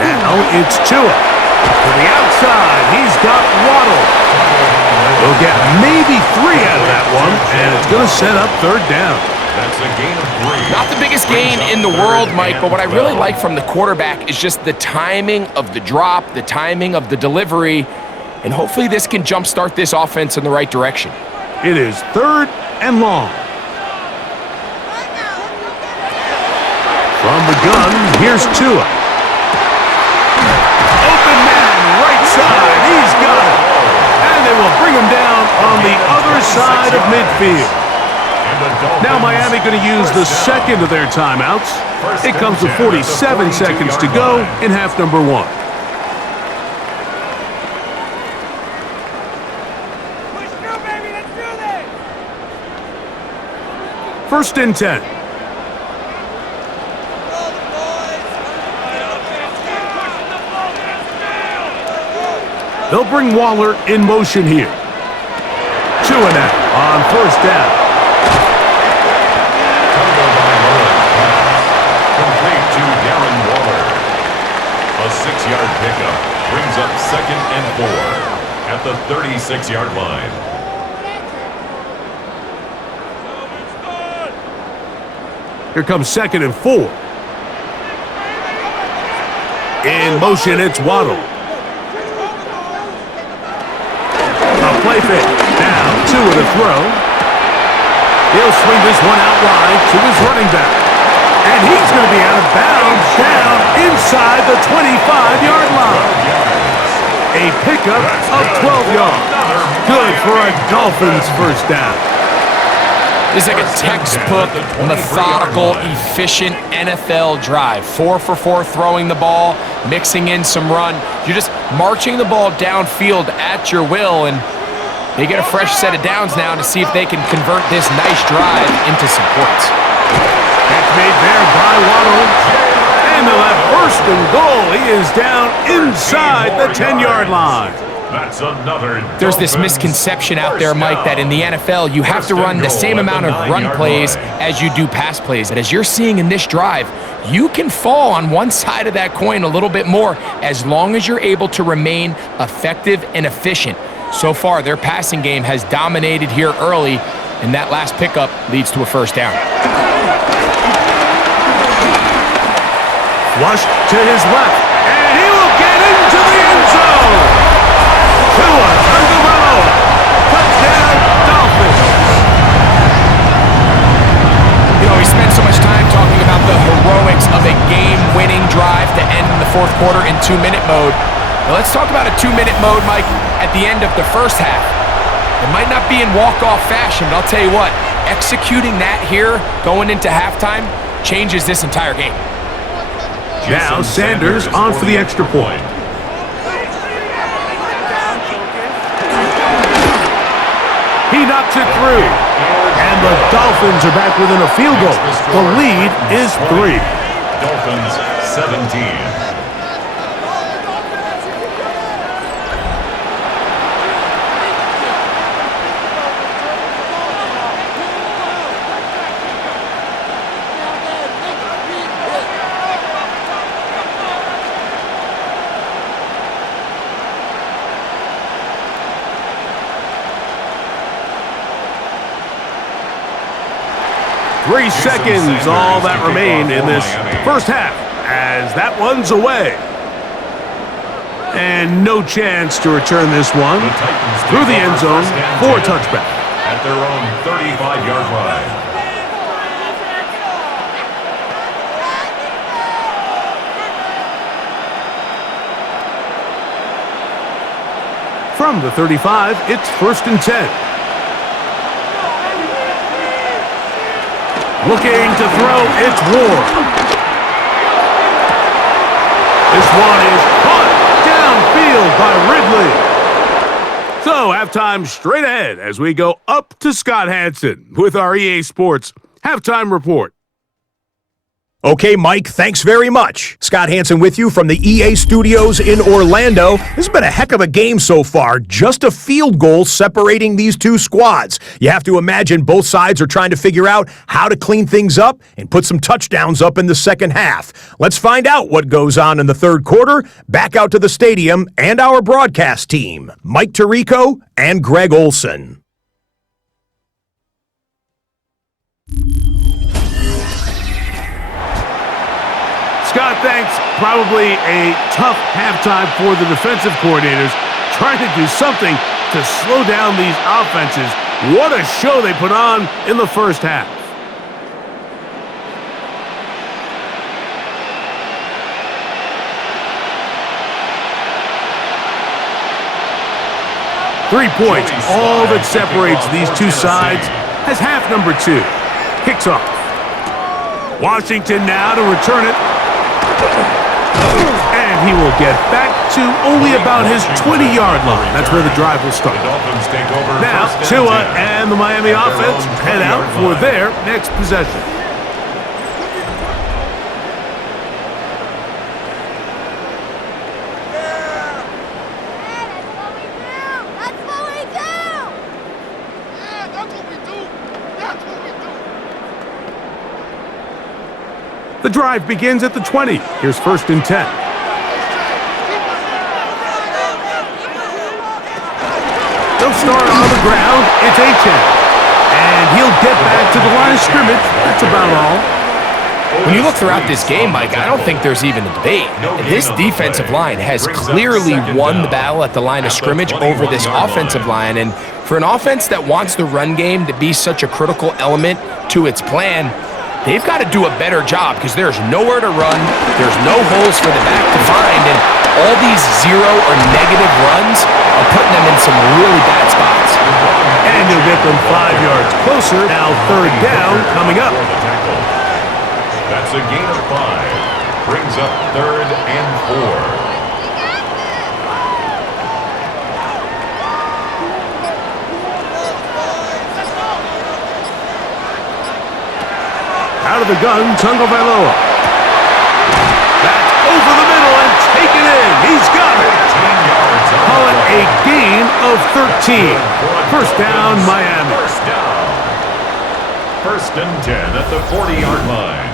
Now it's Tua. To the outside, he's got Waddle. They'll get maybe 3 out of that one, and it's going to set up third down. That's a gain of 3. Not the biggest gain in the world, Mike, but what I really like from the quarterback is just the timing of the drop, the timing of the delivery, and hopefully this can jumpstart this offense in the right direction. It is third and long. From the gun, here's Tua. Open man, right side, he's got it. And they will bring him down on the other side of midfield. Now Miami going to use the second of their timeouts. It comes with 47 seconds to go in half number 1. First and 10. They'll bring Waller in motion here. Tua now on first down. Complete to Darren Waller. A 6-yard pickup brings up 2nd and 4 at the 36-yard line. Here comes 2nd and 4. In motion, it's Waddle. A play fake. Now, Tua to throw. He'll swing this one out wide to his running back. And he's going to be out of bounds down inside the 25-yard line. A pickup of 12 yards. Good for a Dolphins first down. This is like a textbook, methodical, efficient NFL drive. 4 for 4 throwing the ball, mixing in some run. You're just marching the ball downfield at your will, and they get a fresh set of downs now to see if they can convert this nice drive into some points. Catch made there by Waddle. And they'll have first and goal. He is down inside the 10-yard line. That's another. There's this misconception out there, Mike, that in the NFL you have to run the same amount of run plays as you do pass plays. And as you're seeing in this drive, you can fall on one side of that coin a little bit more as long as you're able to remain effective and efficient. So far, their passing game has dominated here early, and that last pickup leads to a first down. Flushed to his left, and he will get into the end zone. Tua Tagovailoa, touchdown Dolphins. You know, we spend so much time talking about the heroics of a game-winning drive to end the fourth quarter in 2-minute mode. Now let's talk about a 2-minute mode, Mike, at the end of the first half. It might not be in walk-off fashion, but I'll tell you what, executing that here going into halftime changes this entire game. Now Sanders on for the extra point. He knocks it through. And the Dolphins are back within a field goal. The lead is 3. Dolphins 17. Three seconds, all that remain in this first half, as that one's away. And no chance to return this one through the end zone for a touchback. at their own 35-yard line. From the 35, it's 1st and 10. Looking to throw, it's Ward. This one is caught downfield by Ridley. So, halftime straight ahead as we go up to Scott Hanson with our EA Sports Halftime Report. Okay, Mike, thanks very much. Scott Hanson with you from the EA Studios in Orlando. This has been a heck of a game so far. Just a field goal separating these two squads. You have to imagine both sides are trying to figure out how to clean things up and put some touchdowns up in the second half. Let's find out what goes on in the third quarter. Back out to the stadium and our broadcast team, Mike Tirico and Greg Olson. Scott, thanks. Probably a tough halftime for the defensive coordinators, trying to do something to slow down these offenses. What a show they put on in the first half. Three points, all that separates these two sides, as half number 2 kicks off. Washington now to return it. And he will get back to only about his 20-yard line. That's where the drive will start. Now, Tua and the Miami offense head out for their next possession. The drive begins at the 20. Here's 1st and 10. They'll start on the ground. It's Achane. And he'll get back to the line of scrimmage. That's about all. When you look throughout this game, Mike, I don't think there's even a debate. This defensive line has clearly won the battle at the line of scrimmage over this offensive line. And for an offense that wants the run game to be such a critical element to its plan, they've got to do a better job because there's nowhere to run, there's no holes for the back to find, and all these zero or negative runs are putting them in some really bad spots. And you'll get them 5 yards closer. Now 3rd down coming up. That's a gain of 5. Brings up 3rd and 4. Out of the gun, Tagovailoa. That's over the middle and taken in. He's got it. Call it a gain of 13. 1st down, Miami. 1st and 10 at the 40-yard line.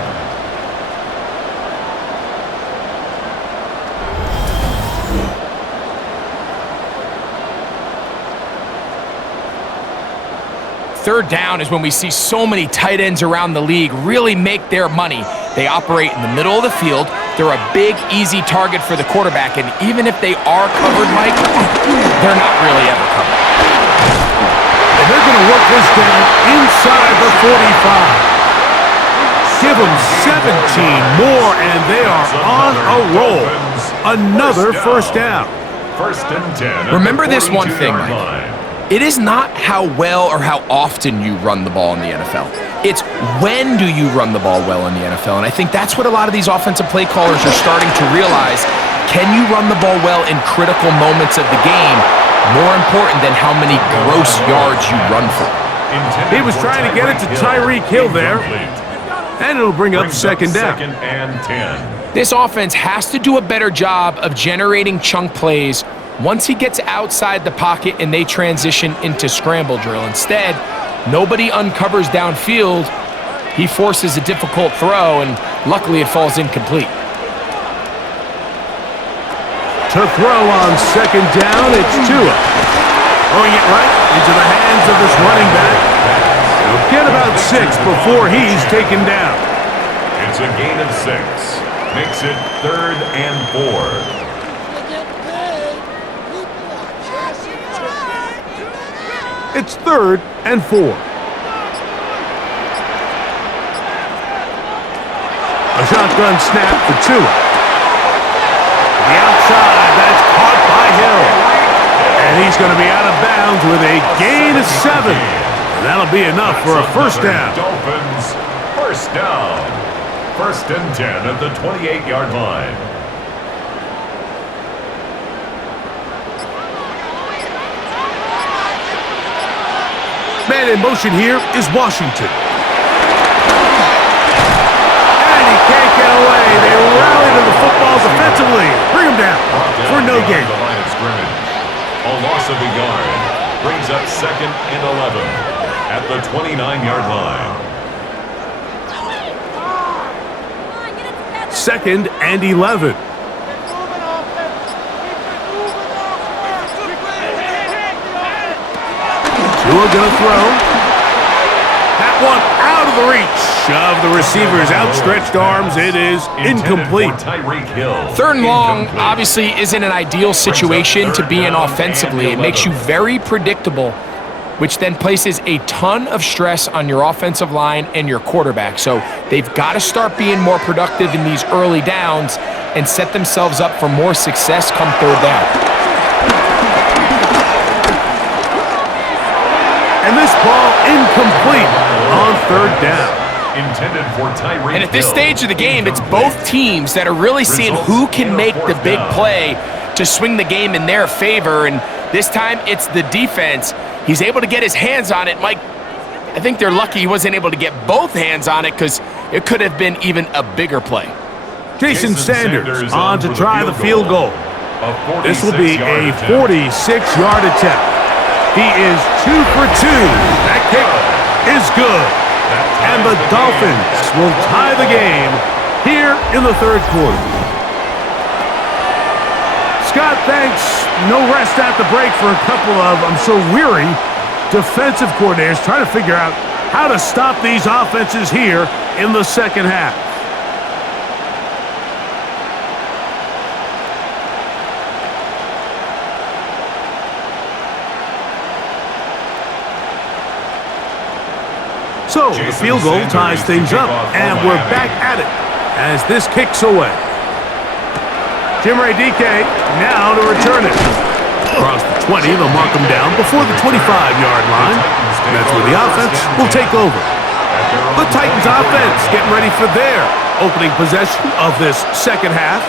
Third down is when we see so many tight ends around the league really make their money. They operate in the middle of the field. They're a big, easy target for the quarterback, and even if they are covered, Mike, they're not really ever covered. And they're going to work this down inside the 45. Give them 17 more, and they are on a roll. Another 1st down. 1st and 10. Remember this one thing, Mike. It is not how well or how often you run the ball in the NFL. It's when do you run the ball well in the NFL. And I think that's what a lot of these offensive play callers are starting to realize. Can you run the ball well in critical moments of the game? More important than how many gross yards you run for. He was trying to get it to Tyreek Hill there. And it'll bring up 2nd down. 2nd and 10. This offense has to do a better job of generating chunk plays once he gets outside the pocket and they transition into scramble drill. Instead, nobody uncovers downfield. He forces a difficult throw, and luckily it falls incomplete. To throw on 2nd down, it's Tua. Throwing it right into the hands of this running back. He'll get about 6 before he's taken down. It's a gain of 6. Makes it 3rd and 4. It's 3rd and 4. A shotgun snap for Tua. The outside, that's caught by Hill. And he's going to be out of bounds with a gain of 7. And that'll be enough for a first down. Dolphins, first down. 1st and 10 at the 28-yard line. Man in motion here is Washington. And he can't get away. They rally to the football defensively. Bring him down for no gain. The line of scrimmage. A loss of a yard brings up 2nd and 11 at the 29-yard line. 2nd and 11. Tua gonna throw. That one out of the reach of the receiver's outstretched arms. It is incomplete. 3rd and long obviously isn't an ideal situation to be in offensively. It makes you very predictable, which then places a ton of stress on your offensive line and your quarterback. So they've got to start being more productive in these early downs and set themselves up for more success come 3rd down. And this ball incomplete on 3rd down. Intended for Tyreek. And at this stage of the game, it's both teams that are really seeing who can make the big play to swing the game in their favor. And this time, it's the defense. He's able to get his hands on it. Mike, I think they're lucky he wasn't able to get both hands on it because it could have been even a bigger play. Jason Sanders on to try the field goal. This will be a 46-yard attempt. He is 2 for 2. That kick is good. And the Dolphins will tie the game here in the 3rd quarter. Scott, thanks. No rest at the break for a couple of, I'm sure, weary defensive coordinators trying to figure out how to stop these offenses here in the 2nd half. So the field goal ties things up, and we're back at it as this kicks away. Jim Radike now to return it. Across the 20, they'll mark him down before the 25-yard line. That's where the offense will take over. The Titans offense getting ready for their opening possession of this 2nd half.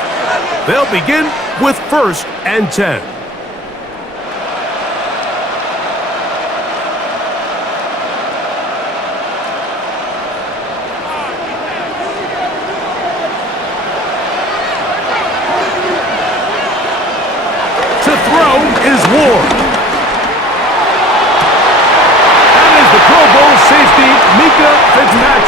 They'll begin with 1st and 10.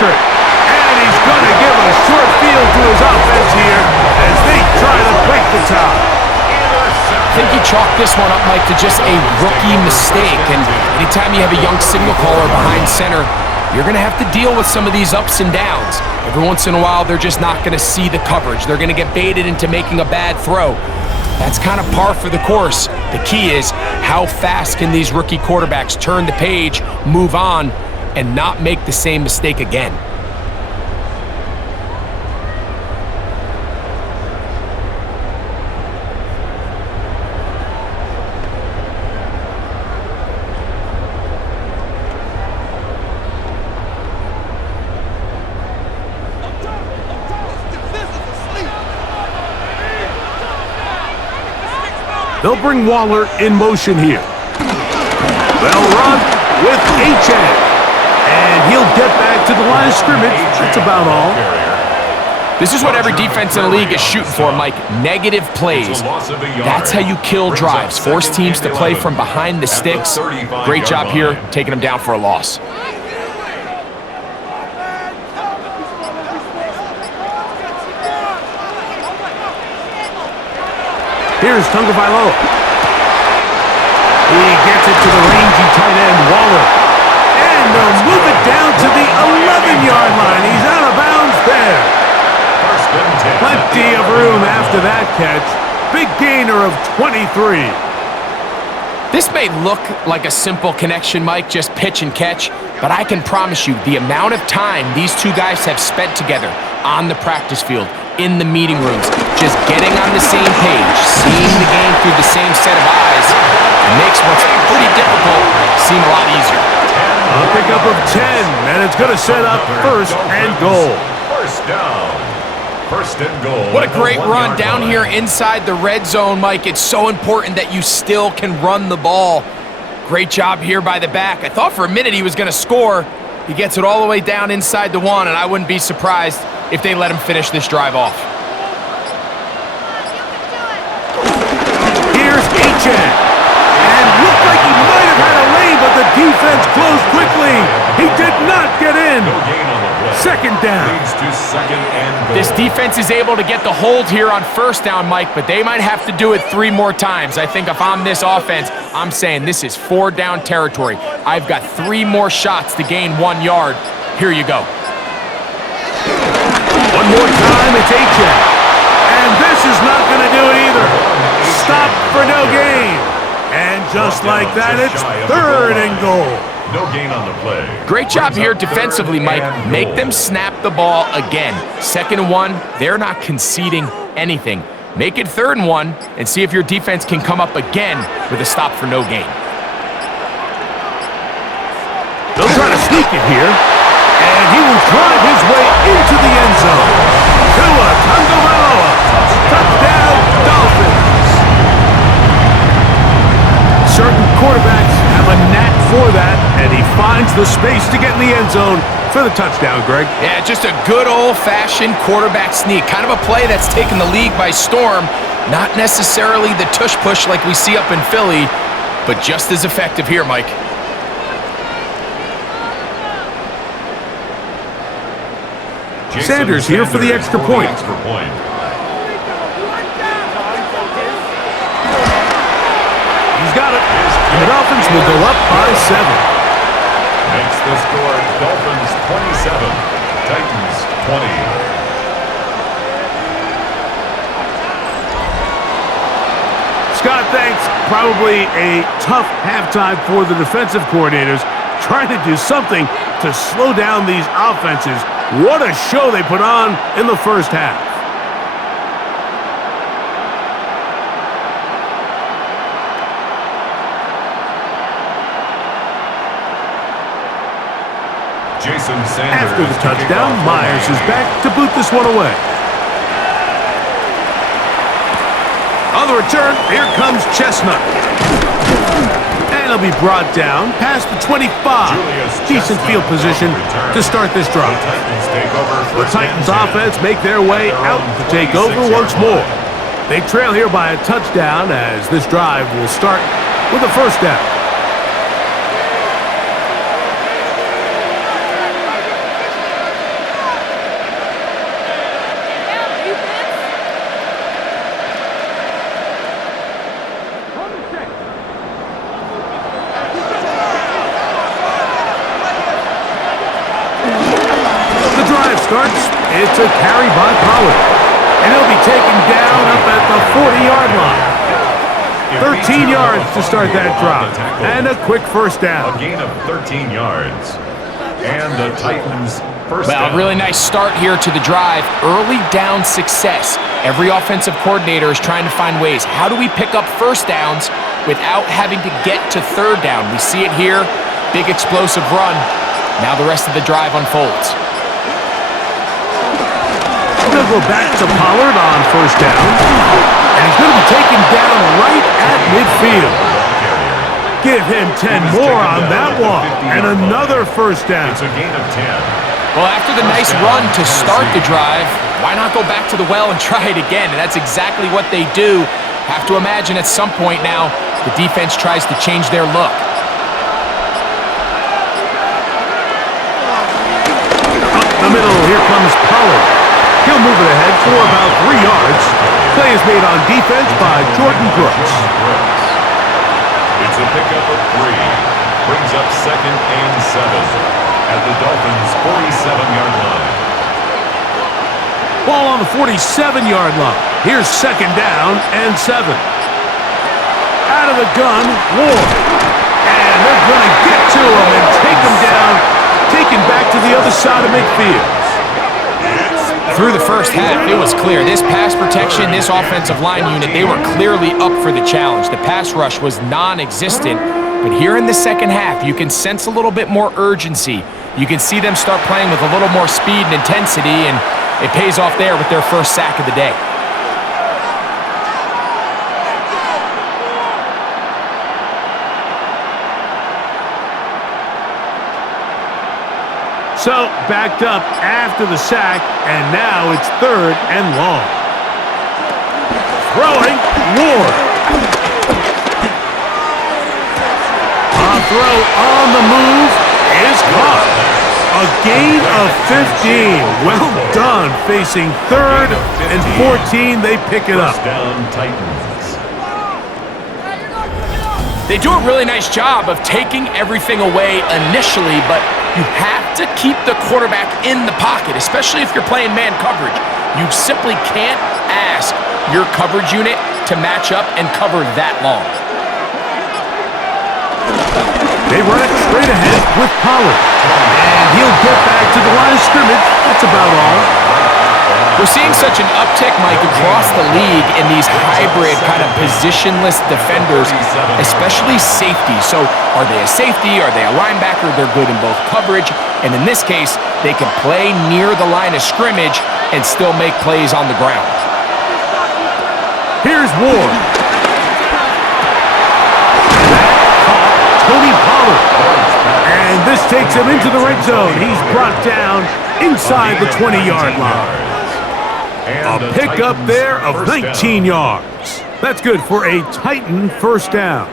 And he's going to give a short field to his offense here as they try to break the tie. I think he chalked this one up, Mike, to just a rookie mistake. And anytime you have a young signal caller behind center, you're going to have to deal with some of these ups and downs. Every once in a while, they're just not going to see the coverage. They're going to get baited into making a bad throw. That's kind of par for the course. The key is how fast can these rookie quarterbacks turn the page, move on, and not make the same mistake again. They'll bring Waller in motion here. They'll run with HN. And he'll get back to the line of scrimmage. That's about all. This is what every defense in the league is shooting for, Mike. Negative plays. That's how you kill drives. Force teams to play from behind the sticks. Great job here, taking them down for a loss. Here's Tagovailoa. He gets it to the rangy tight end, Waller. And they'll move it down to the 11-yard line. He's out of bounds there. Plenty of room after that catch. Big gainer of 23. This may look like a simple connection, Mike, just pitch and catch, but I can promise you the amount of time these two guys have spent together on the practice field, in the meeting rooms, just getting on the same page, seeing the game through the same set of eyes, makes what's pretty difficult seem a lot easier. A pickup of 10, and it's going to set up first and goal. First down. First and goal. What a great run down here inside the red zone, Mike. It's so important that you still can run the ball. Great job here by the back. I thought for a minute he was going to score. He gets it all the way down inside the 1, and I wouldn't be surprised if they let him finish this drive off. Here's Achan. And looked like he might have had a lane, but the defense closed quickly. He did not get in. No gain on the play. Second down. Leads to second and goal. This defense is able to get the hold here on first down, Mike, but they might have to do it 3 more times. I think if I'm this offense, I'm saying this is 4 down territory. I've got 3 more shots to gain 1 yard. Here you go. One more time, it's Achan. And this is not going to do it either. Stop for no gain. And just like that, it's third and goal. No gain on the play. Great job here defensively, Mike. Make them snap the ball again. Second and 1, they're not conceding anything. Make it third and 1 and see if your defense can come up again with a stop for no gain. They'll try to sneak it here. And he will drive his way into the end zone. Tua Tagovailoa. Touchdown, Dolphins. Certain quarterbacks have a knack for that, and he finds the space to get in the end zone for the touchdown, Greg. Yeah, just a good old-fashioned quarterback sneak. Kind of a play that's taken the league by storm. Not necessarily the tush-push like we see up in Philly, but just as effective here, Mike. Sanders here for the extra point. He's got it. And the Dolphins will go up by 7. Makes the score Dolphins 27, Titans 20. Scott, thanks. Probably a tough halftime for the defensive coordinators, trying to do something to slow down these offenses. What a show they put on in the first half. Jason Sanders. After the touchdown, Myers is back to boot this one away. On the return, here comes Chestnut. And he'll be brought down past the 25. Decent field position to start this drive. The Titans offense make their way out to take over once more. They trail here by a touchdown as this drive will start with a first down. It's a carry by Pollard. And he'll be taken down up at the 40-yard line. 13 yards to start that drive. And a quick first down. A gain of 13 yards. And the Titans first down. Well, a really nice start here to the drive. Early down success. Every offensive coordinator is trying to find ways. How do we pick up first downs without having to get to third down? We see it here. Big explosive run. Now the rest of the drive unfolds. He'll go back to Pollard on first down. And he's going to be taken down right at midfield. Give him 10 more on that one. And another first down. It's a gain of 10. Well, after the nice run to start the drive, why not go back to the well and try it again? And that's exactly what they do. Have to imagine at some point now, the defense tries to change their look. Up the middle, here comes Pollard. He'll move it ahead for about 3 yards. Play is made on defense by Jordan Brooks. It's a pickup of 3. Brings up second and 7 at the Dolphins' 47-yard line. Ball on the 47-yard line. Here's second down and 7. Out of of the gun, Ward. And they're going to get to him and take him down, taken back to the other side of midfield. Through the first half, it was clear. This pass protection, this offensive line unit, they were clearly up for the challenge. The pass rush was non-existent. But here in the second half, you can sense a little bit more urgency. You can see them start playing with a little more speed and intensity, and it pays off there with their first sack of the day. So, backed up after the sack, and now it's 3rd and long. Throwing, Ward. A throw on the move is caught. A gain of 15. Well done. Facing 3rd and 14, they pick it up. First down, Titans. They do a really nice job of taking everything away initially, but you have to keep the quarterback in the pocket, especially if you're playing man coverage. You simply can't ask your coverage unit to match up and cover that long. They run it straight ahead with Pollard. And he'll get back to the line of scrimmage. That's about all. We're seeing such an uptick, Mike, across the league in these hybrid kind of positionless defenders, especially safety. So are they a safety? Are they a linebacker? They're good in both coverage. And in this case, they can play near the line of scrimmage and still make plays on the ground. Here's Ward. Tony Pollard. And this takes him into the red zone. He's brought down inside the 20-yard line. A pickup there of 19 yards. That's good for a Titan first down.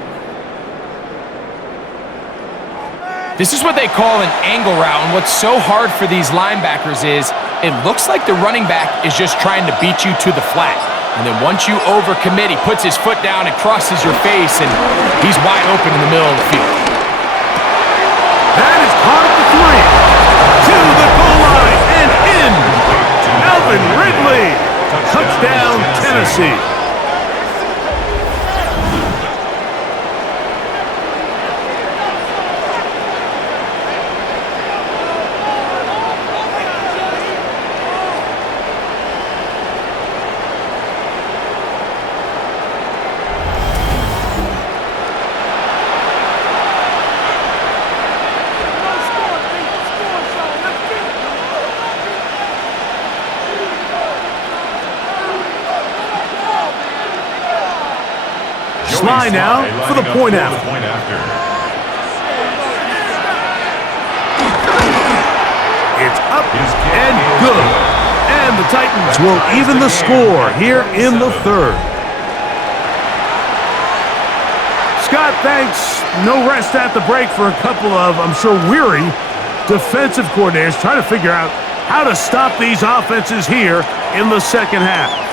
This is what they call an angle route, and what's so hard for these linebackers is it looks like the running back is just trying to beat you to the flat. And then once you overcommit, he puts his foot down and crosses your face, and he's wide open in the middle of the field. That is caught at the 3. To the goal line and in. Alvin Ridley. Touchdown, Tennessee. Sly now for the point after. It's up and good. And the Titans will even the score here in the 3rd. Scott, thanks. No rest at the break for a couple of, I'm sure, weary defensive coordinators trying to figure out how to stop these offenses here in the second half.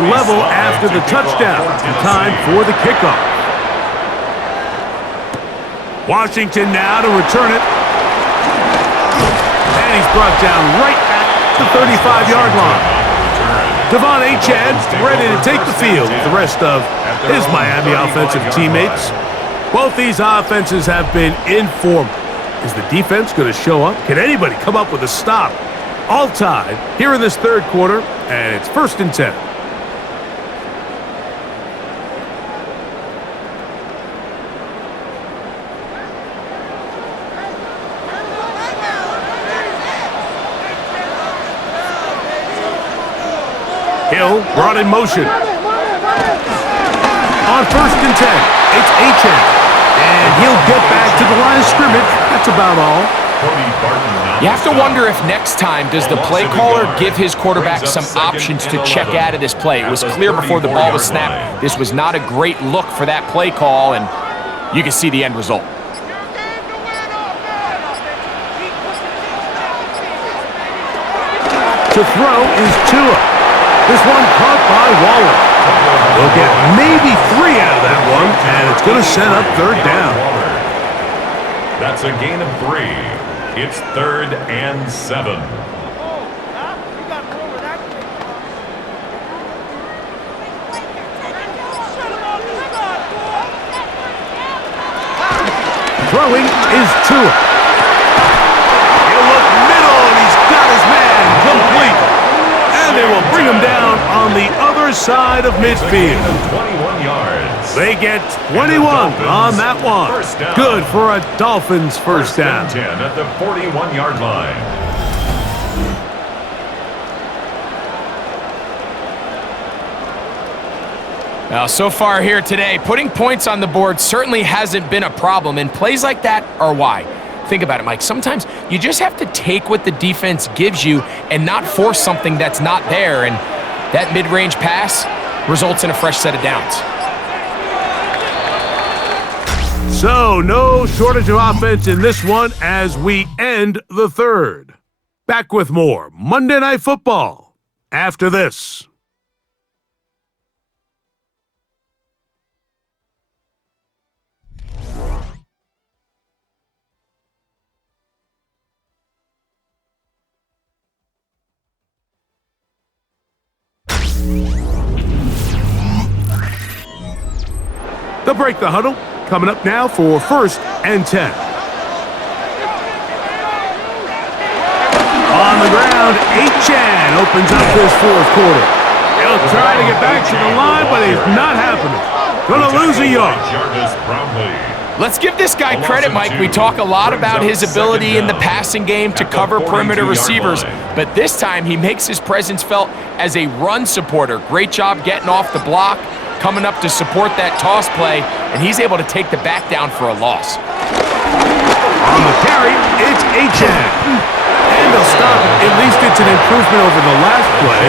Level after the touchdown. Time for the kickoff. Washington now to return it. And he's brought down right at the 35-yard line. Devon Achane ready to take the field with the rest of his Miami offensive teammates. Both these offenses have been in form. Is the defense going to show up? Can anybody come up with a stop? All tied here in this 3rd quarter, and it's 1st and 10. Hill brought in motion. On 1st and 10, it's Achane. And he'll get back to the line of scrimmage. That's about all. You have to wonder if next time does the play caller give his quarterback some options to check out of this play. It was clear before the ball was snapped. This was not a great look for that play call, and you can see the end result. To throw is Tua. This one caught by Waller. They'll get maybe 3 out of that one, and it's going to set up 3rd down. That's a gain of 3. It's 3rd and 7. Throwing is Tua. He'll look middle, and he's got his man complete. And they will bring him down on the other side of midfield. 21 yards. They get 21 on that one. Good for a Dolphins first down. 10 at the 41-yard line. Now, so far here today, putting points on the board certainly hasn't been a problem, and plays like that are why. Think about it, Mike. Sometimes you just have to take what the defense gives you and not force something that's not there, and that mid-range pass results in a fresh set of downs. So, no shortage of offense in this one as we end the third. Back with more Monday Night Football after this. They'll break the huddle. Coming up now for 1st and 10. On the ground, Achan opens up this fourth quarter. He'll try to get back to the line, but it's not happening. Gonna lose a yard. Let's give this guy credit, Mike. We talk a lot about his ability in the passing game to cover perimeter receivers, but this time he makes his presence felt as a run supporter. Great job getting off the block, coming up to support that toss play, and he's able to take the back down for a loss. On the carry, it's Achan. And they'll stop it. At least it's an improvement over the last play.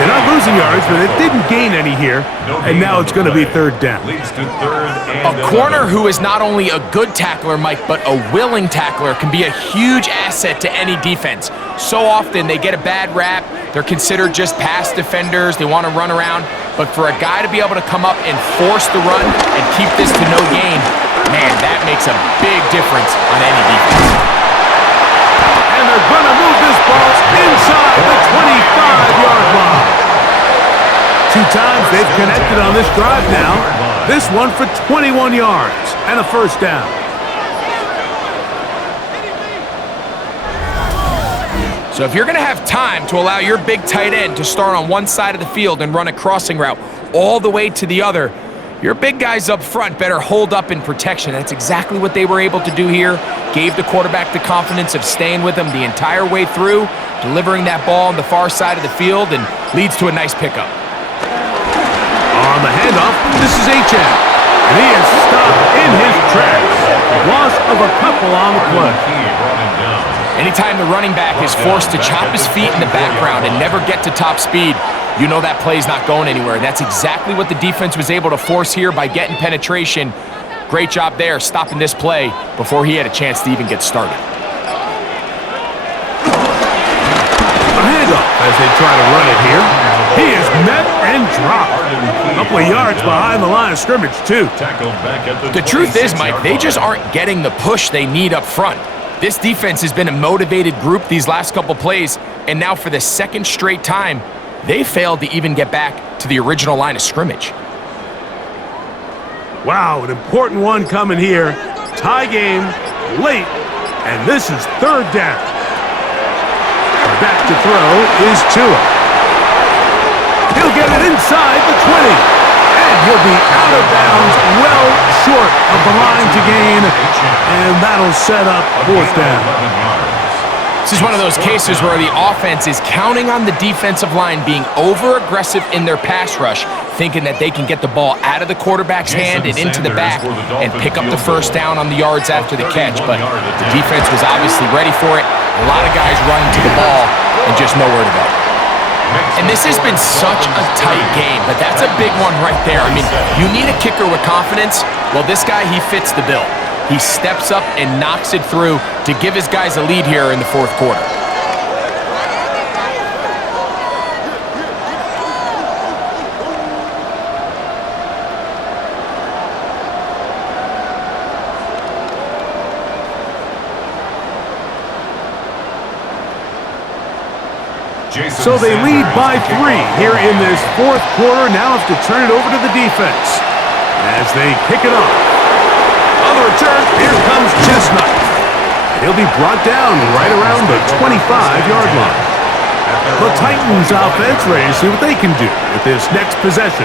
They're not losing yards, but it didn't gain any here, and now it's going to be 3rd down. A corner who is not only a good tackler, Mike, but a willing tackler can be a huge asset to any defense. So often they get a bad rap. They're considered just pass defenders. They want to run around. But for a guy to be able to come up and force the run and keep this to no gain, man, that makes a big difference on any defense. And they're going to move this ball inside the 25-yard line. 2 times they've connected on this drive now. This one for 21 yards and a first down. So if you're going to have time to allow your big tight end to start on one side of the field and run a crossing route all the way to the other, your big guys up front better hold up in protection. That's exactly what they were able to do here. Gave the quarterback the confidence of staying with him the entire way through, delivering that ball on the far side of the field, and leads to a nice pickup. On the handoff, this is Achan. And he is stopped in his tracks. Loss of a couple on the play. Anytime the running back is forced to chop his feet in the background and never get to top speed, you know that play's not going anywhere. That's exactly what the defense was able to force here by getting penetration. Great job there, stopping this play before he had a chance to even get started. A handoff as they try to run it here. He is met and dropped. A couple of yards behind the line of scrimmage, too. The truth is, Mike, they just aren't getting the push they need up front. This defense has been a motivated group these last couple plays, and now for the 2nd straight time, they failed to even get back to the original line of scrimmage. Wow, an important one coming here. Tie game, late, and this is 3rd down. Back to throw is Tua. He'll get it inside the 20. And he'll be out of bounds, well short of the line to gain. And that'll set up 4th down. This is one of those cases where the offense is counting on the defensive line being over-aggressive in their pass rush, thinking that they can get the ball out of the quarterback's hand and into the back and pick up the first down on the yards after the catch. But the defense was obviously ready for it. A lot of guys running to the ball and just nowhere to go. And this has been such a tight game, but that's a big one right there. I mean, you need a kicker with confidence. Well, this guy, he fits the bill. He steps up and knocks it through to give his guys a lead here in the 4th quarter. So they lead by 3 here in this fourth quarter. Now have to turn it over to the defense as they kick it off. On the return, here comes Chestnut. He'll be brought down right around the 25-yard line. The Titans offense ready to see what they can do with this next possession.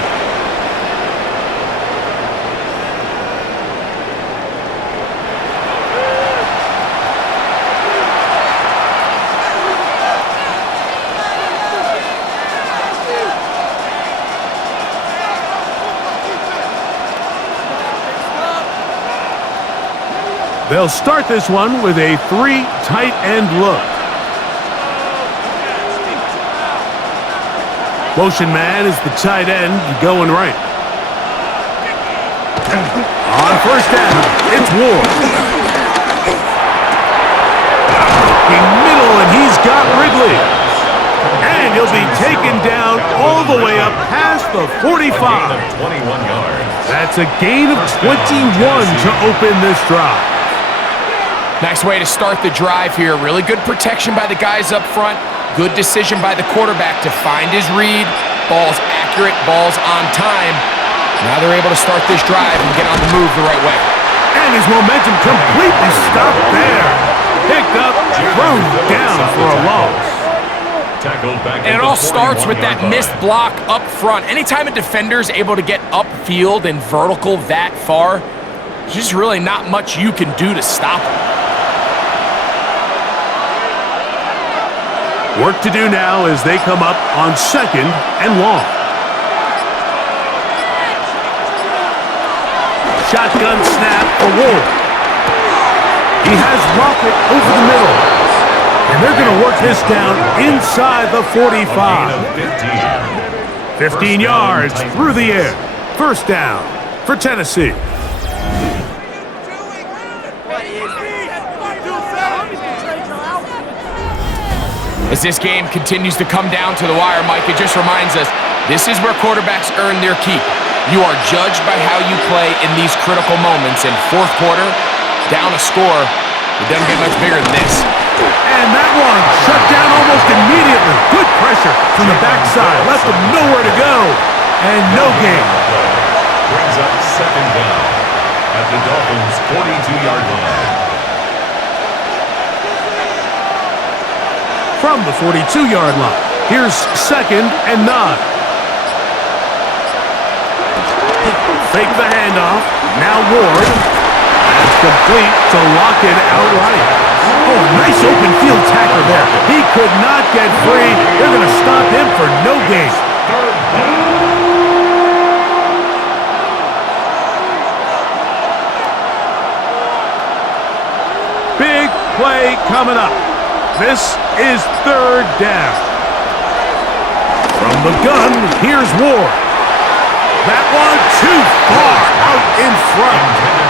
They'll start this one with a 3 tight end look. Motion man is the tight end going right. On first down, it's Ward. Looking middle, and he's got Ridley. And he'll be taken down all the way up past the 45. 21 yards. That's a gain of 21 to open this drive. Nice way to start the drive here. Really good protection by the guys up front. Good decision by the quarterback to find his read. Ball's accurate, ball's on time. Now they're able to start this drive and get on the move the right way. And his momentum completely stopped there. Picked up, thrown down for a loss. And it all starts with that missed block up front. Anytime a defender's able to get upfield and vertical that far, there's just really not much you can do to stop him. Work to do now as they come up on 2nd and long. Shotgun snap for Ward. He has Lockett over the middle. And they're going to work this down inside the 45. 15 yards through the air. First down for Tennessee. As this game continues to come down to the wire, Mike, it just reminds us, this is where quarterbacks earn their keep. You are judged by how you play in these critical moments. In fourth quarter, down a score, it doesn't get much bigger than this. And that one shut down almost immediately. Good pressure from the backside. Left them nowhere to go. And no gain. Brings up 2nd down at the Dolphins' 42-yard line. From the 42-yard line, here's 2nd and 9. Fake the handoff. Now Ward. That's complete to lock it outright. Oh, nice open field tackle there. He could not get free. They're going to stop him for no gain. Big play coming up. This is 3rd down. From the gun, here's Ward. That one too far out in front.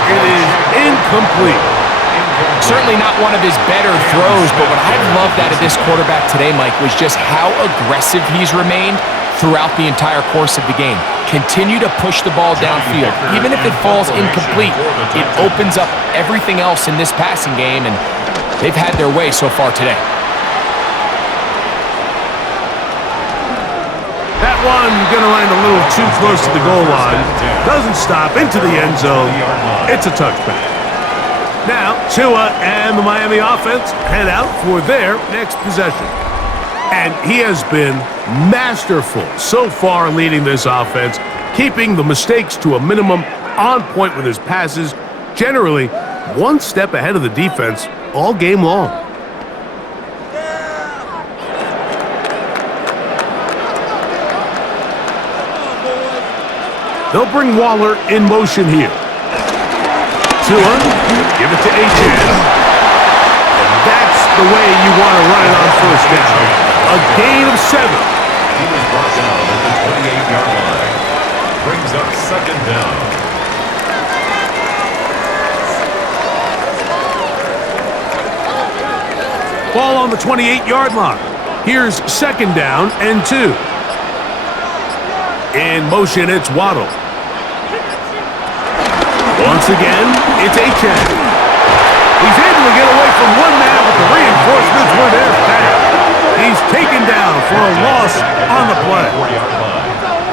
It is incomplete. Certainly not one of his better throws, but what I've loved out of this quarterback today, Mike, was just how aggressive he's remained throughout the entire course of the game. Continue to push the ball downfield. Even if it falls incomplete, it opens up everything else in this passing game, and they've had their way so far today. That one going to land a little too close to the goal line. Doesn't stop into the end zone. It's a touchback. Now, Tua and the Miami offense head out for their next possession. And he has been masterful so far leading this offense, keeping the mistakes to a minimum, on point with his passes, generally one step ahead of the defense all game long. They'll bring Waller in motion here. Tua, give it to H.N. And that's the way you want to run it on first down. A gain of 7. He was brought down at the 28-yard line. Brings up 2nd down. Ball on the 28-yard line. Here's 2nd down and 2. In motion, it's Waddle. Once again, it's H.N. He's able to get away from one man, but the reinforcements were there fast. He He's taken down for a loss on the play.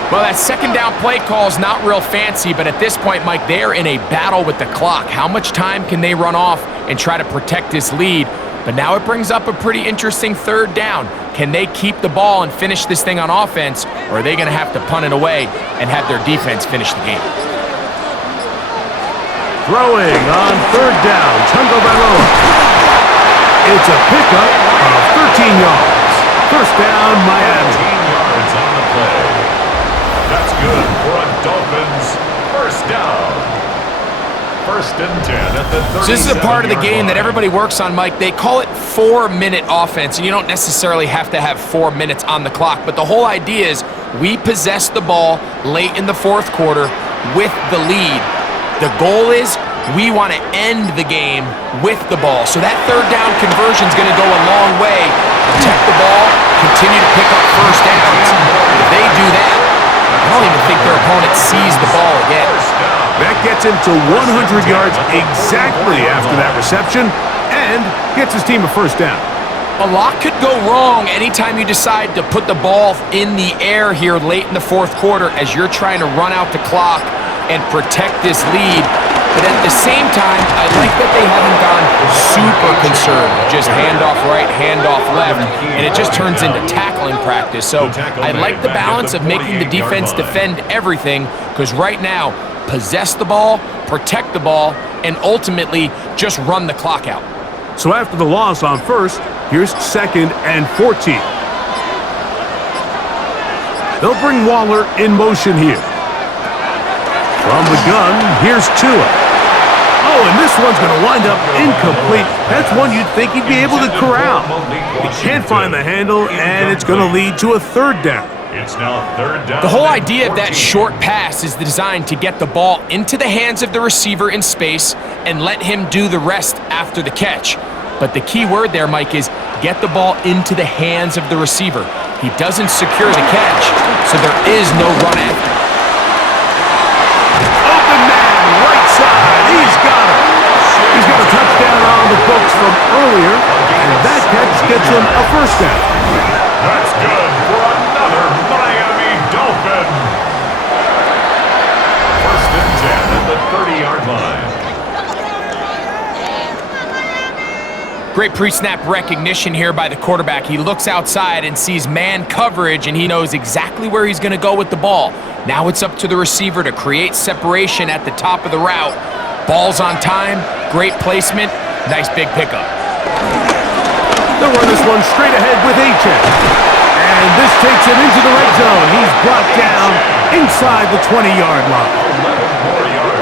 Well, that second down play call is not real fancy, but at this point, Mike, they're in a battle with the clock. How much time can they run off and try to protect this lead? But now it brings up a pretty interesting third down. Can they keep the ball and finish this thing on offense, or are they going to have to punt it away and have their defense finish the game? Throwing on third down, Tagovailoa. It's a pickup of 13 yards. First down, Miami. 13 yards on the play. That's good for a Dolphins first down. First and 10 at the 37-yard line. So this is a part of the game that everybody works on, Mike. They call it 4-minute offense, and you don't necessarily have to have 4 minutes on the clock. But the whole idea is we possess the ball late in the fourth quarter with the lead. The goal is we want to end the game with the ball. So that third down conversion is going to go a long way. Protect the ball, continue to pick up first downs. If they do that, I don't even think their opponent sees the ball again. That gets him to 100 yards exactly after that reception and gets his team a first down. A lot could go wrong anytime you decide to put the ball in the air here late in the fourth quarter as you're trying to run out the clock and protect this lead. But at the same time, I like that they haven't gone super conservative. Just handoff right, handoff left, and it just turns into tackling practice. So I like the balance of making the defense defend everything, because right now, possess the ball, protect the ball, and ultimately just run the clock out. So after the loss on first, here's second and 14. They'll bring Waller in motion here. From the gun, here's Tua. Oh, and this one's going to wind up incomplete. That's one you'd think he'd be able to corral. He can't find the handle, and it's going to lead to a third down. It's now third down. The whole idea of that short pass is designed to get the ball into the hands of the receiver in space and let him do the rest after the catch. But the key word there, Mike, is get the ball into the hands of the receiver. He doesn't secure the catch, so there is no run after. Open man, right side. He's got it. He's got a touchdown on the books from earlier, and that catch gets him a first down. That's good for another Miami Dolphin. First and 10 at the 30-yard line. Great pre-snap recognition here by the quarterback. He looks outside and sees man coverage, and he knows exactly where he's going to go with the ball. Now it's up to the receiver to create separation at the top of the route. Ball's on time, great placement, nice big pickup. They'll run this one straight ahead with H.M. And this takes him into the red zone. He's brought down inside the 20-yard line.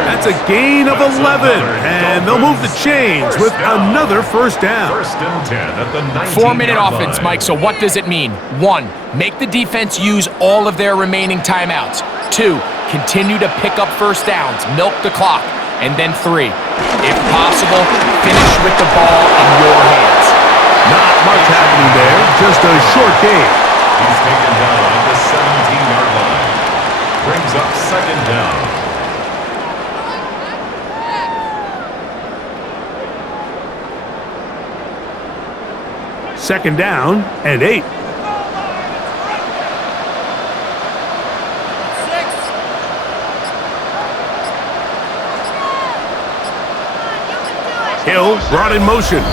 That's a gain of 11, and they'll move the chains with another first down. First and 10 at the 19-yard 4-minute offense, Mike, so what does it mean? 1, make the defense use all of their remaining timeouts. 2, continue to pick up first downs, milk the clock. And then 3, if possible, finish with the ball in your hands. Not much happening there, just a short game. He's taken down at the 17-yard line. Brings up second down. Second down and 8. Hill brought in motion.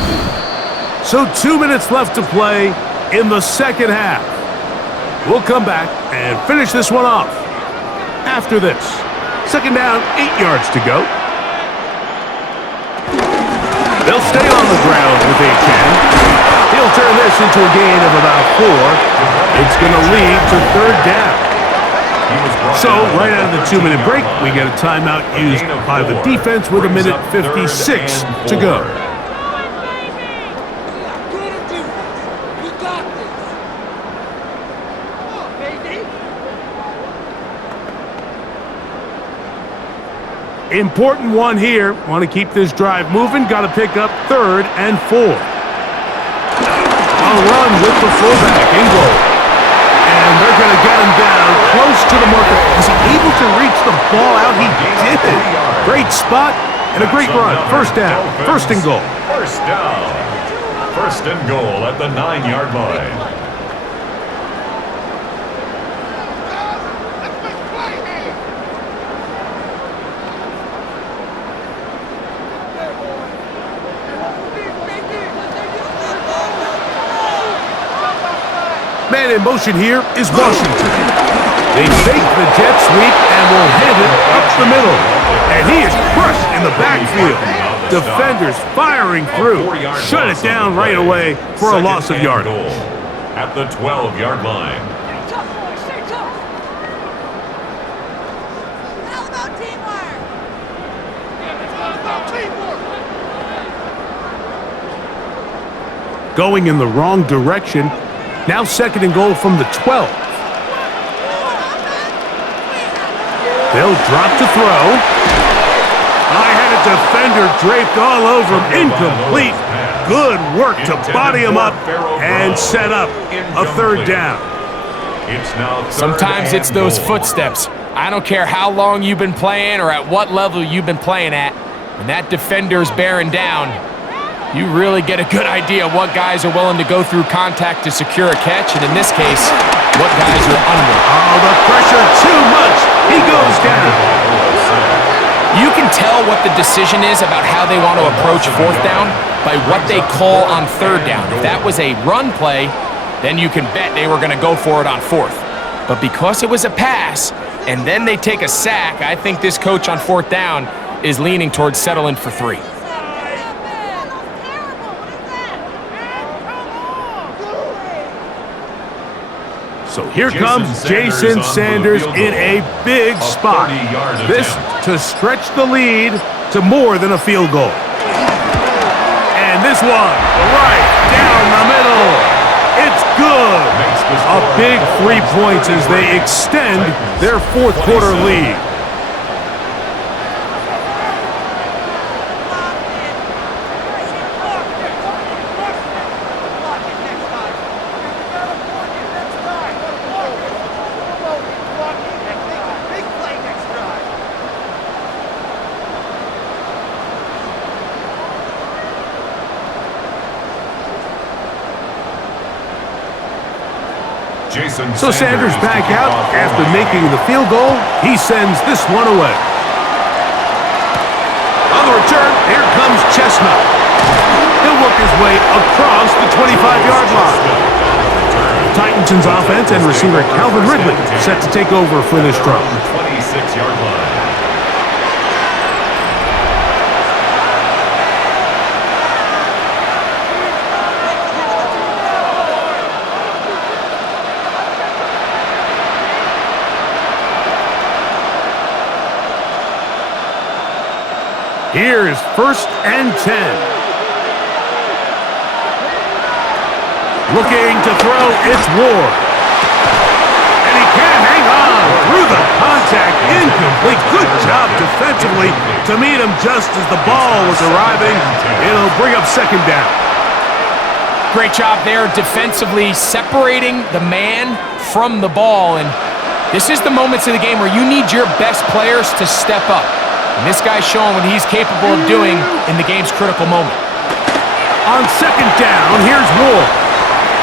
So 2 minutes left to play in the second half. We'll come back and finish this one off after this. Second down, 8 yards to go. They'll stay on the ground with H.M. He'll turn this into a gain of about 4. It's going to lead to third down. So, right out of the 2-minute break, we get a timeout used by the defense with 1:56 to go. Important one here. Want to keep this drive moving. Got to pick up 3rd and 4. A run with the fullback in goal. And they're going to get him down close to the marker. Was he able to reach the ball out? He did. Great spot and a great run. First down. First and goal. First down. First and goal at the 9-yard line. Man in motion here is Washington. They fake the jet sweep and will hand it up the middle. And he is crushed in the backfield. Defenders firing through. Shut it down right away for a loss of yardage. At the 12-yard line. How about teamwork? Going in the wrong direction. Now second and goal from the 12. They'll drop to throw. I had a defender draped all over him. Incomplete. Good work to body him up and set up a third down. Sometimes it's those footsteps. I don't care how long you've been playing or at what level you've been playing at. When that defender's bearing down, you really get a good idea of what guys are willing to go through contact to secure a catch, and in this case, what guys are under. Oh, the pressure too much. He goes down. You can tell what the decision is about how they want to approach fourth down by what they call on third down. If that was a run play, then you can bet they were going to go for it on fourth. But because it was a pass, and then they take a sack, I think this coach on fourth down is leaning towards settling for 3. So here comes Jason Sanders in a big spot. This to stretch the lead to more than a field goal. And this one right down the middle. It's good. A big 3 points as they extend their fourth quarter lead. So Sanders back out after making the field goal. He sends this one away. On the return, here comes Chestnut. He'll work his way across the 25-yard line. Titans' offense and receiver Calvin Ridley set to take over for this drive. 26-yard line. Here's 1st and 10. Looking to throw, it's Ward. And he can't hang on through the contact. Incomplete. Good job defensively to meet him just as the ball was arriving. It'll bring up second down. Great job there defensively, separating the man from the ball. And this is the moments of the game where you need your best players to step up. And this guy's showing what he's capable of doing in the game's critical moment. On second down, here's Ward.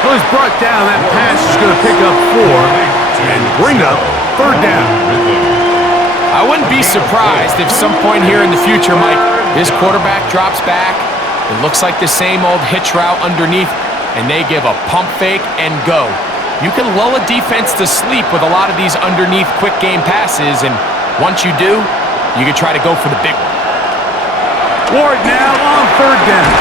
Well, he's brought down. That pass is going to pick up 4 and bring up third down. I wouldn't be surprised if some point here in the future, Mike, this quarterback drops back. It looks like the same old hitch route underneath, and they give a pump fake and go. You can lull a defense to sleep with a lot of these underneath quick game passes, and once you do, you can try to go for the big one. Ward now on third down.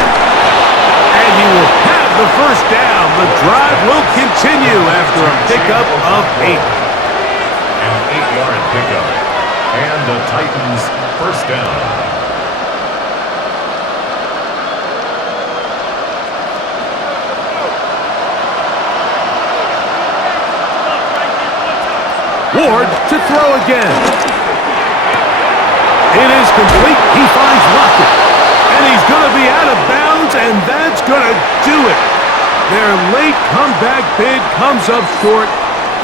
And he will have the first down. The drive will continue after a pickup of 8. An 8-yard pickup. And the Titans first down. Ward to throw again. It is complete. He finds Lockett. And he's going to be out of bounds, and that's going to do it. Their late comeback bid comes up short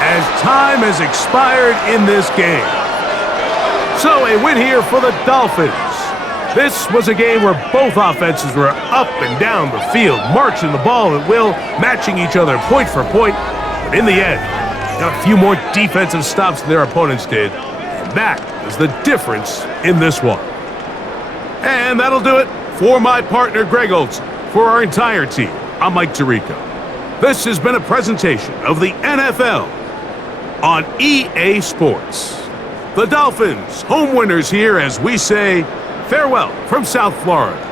as time has expired in this game. So a win here for the Dolphins. This was a game where both offenses were up and down the field, marching the ball at will, matching each other point for point. But in the end, got a few more defensive stops than their opponents did. And that is the difference in this one. And that'll do it for my partner, Greg Olson. For our entire team, I'm Mike Tirico. This has been a presentation of the NFL on EA Sports. The Dolphins, home winners here as we say farewell from South Florida.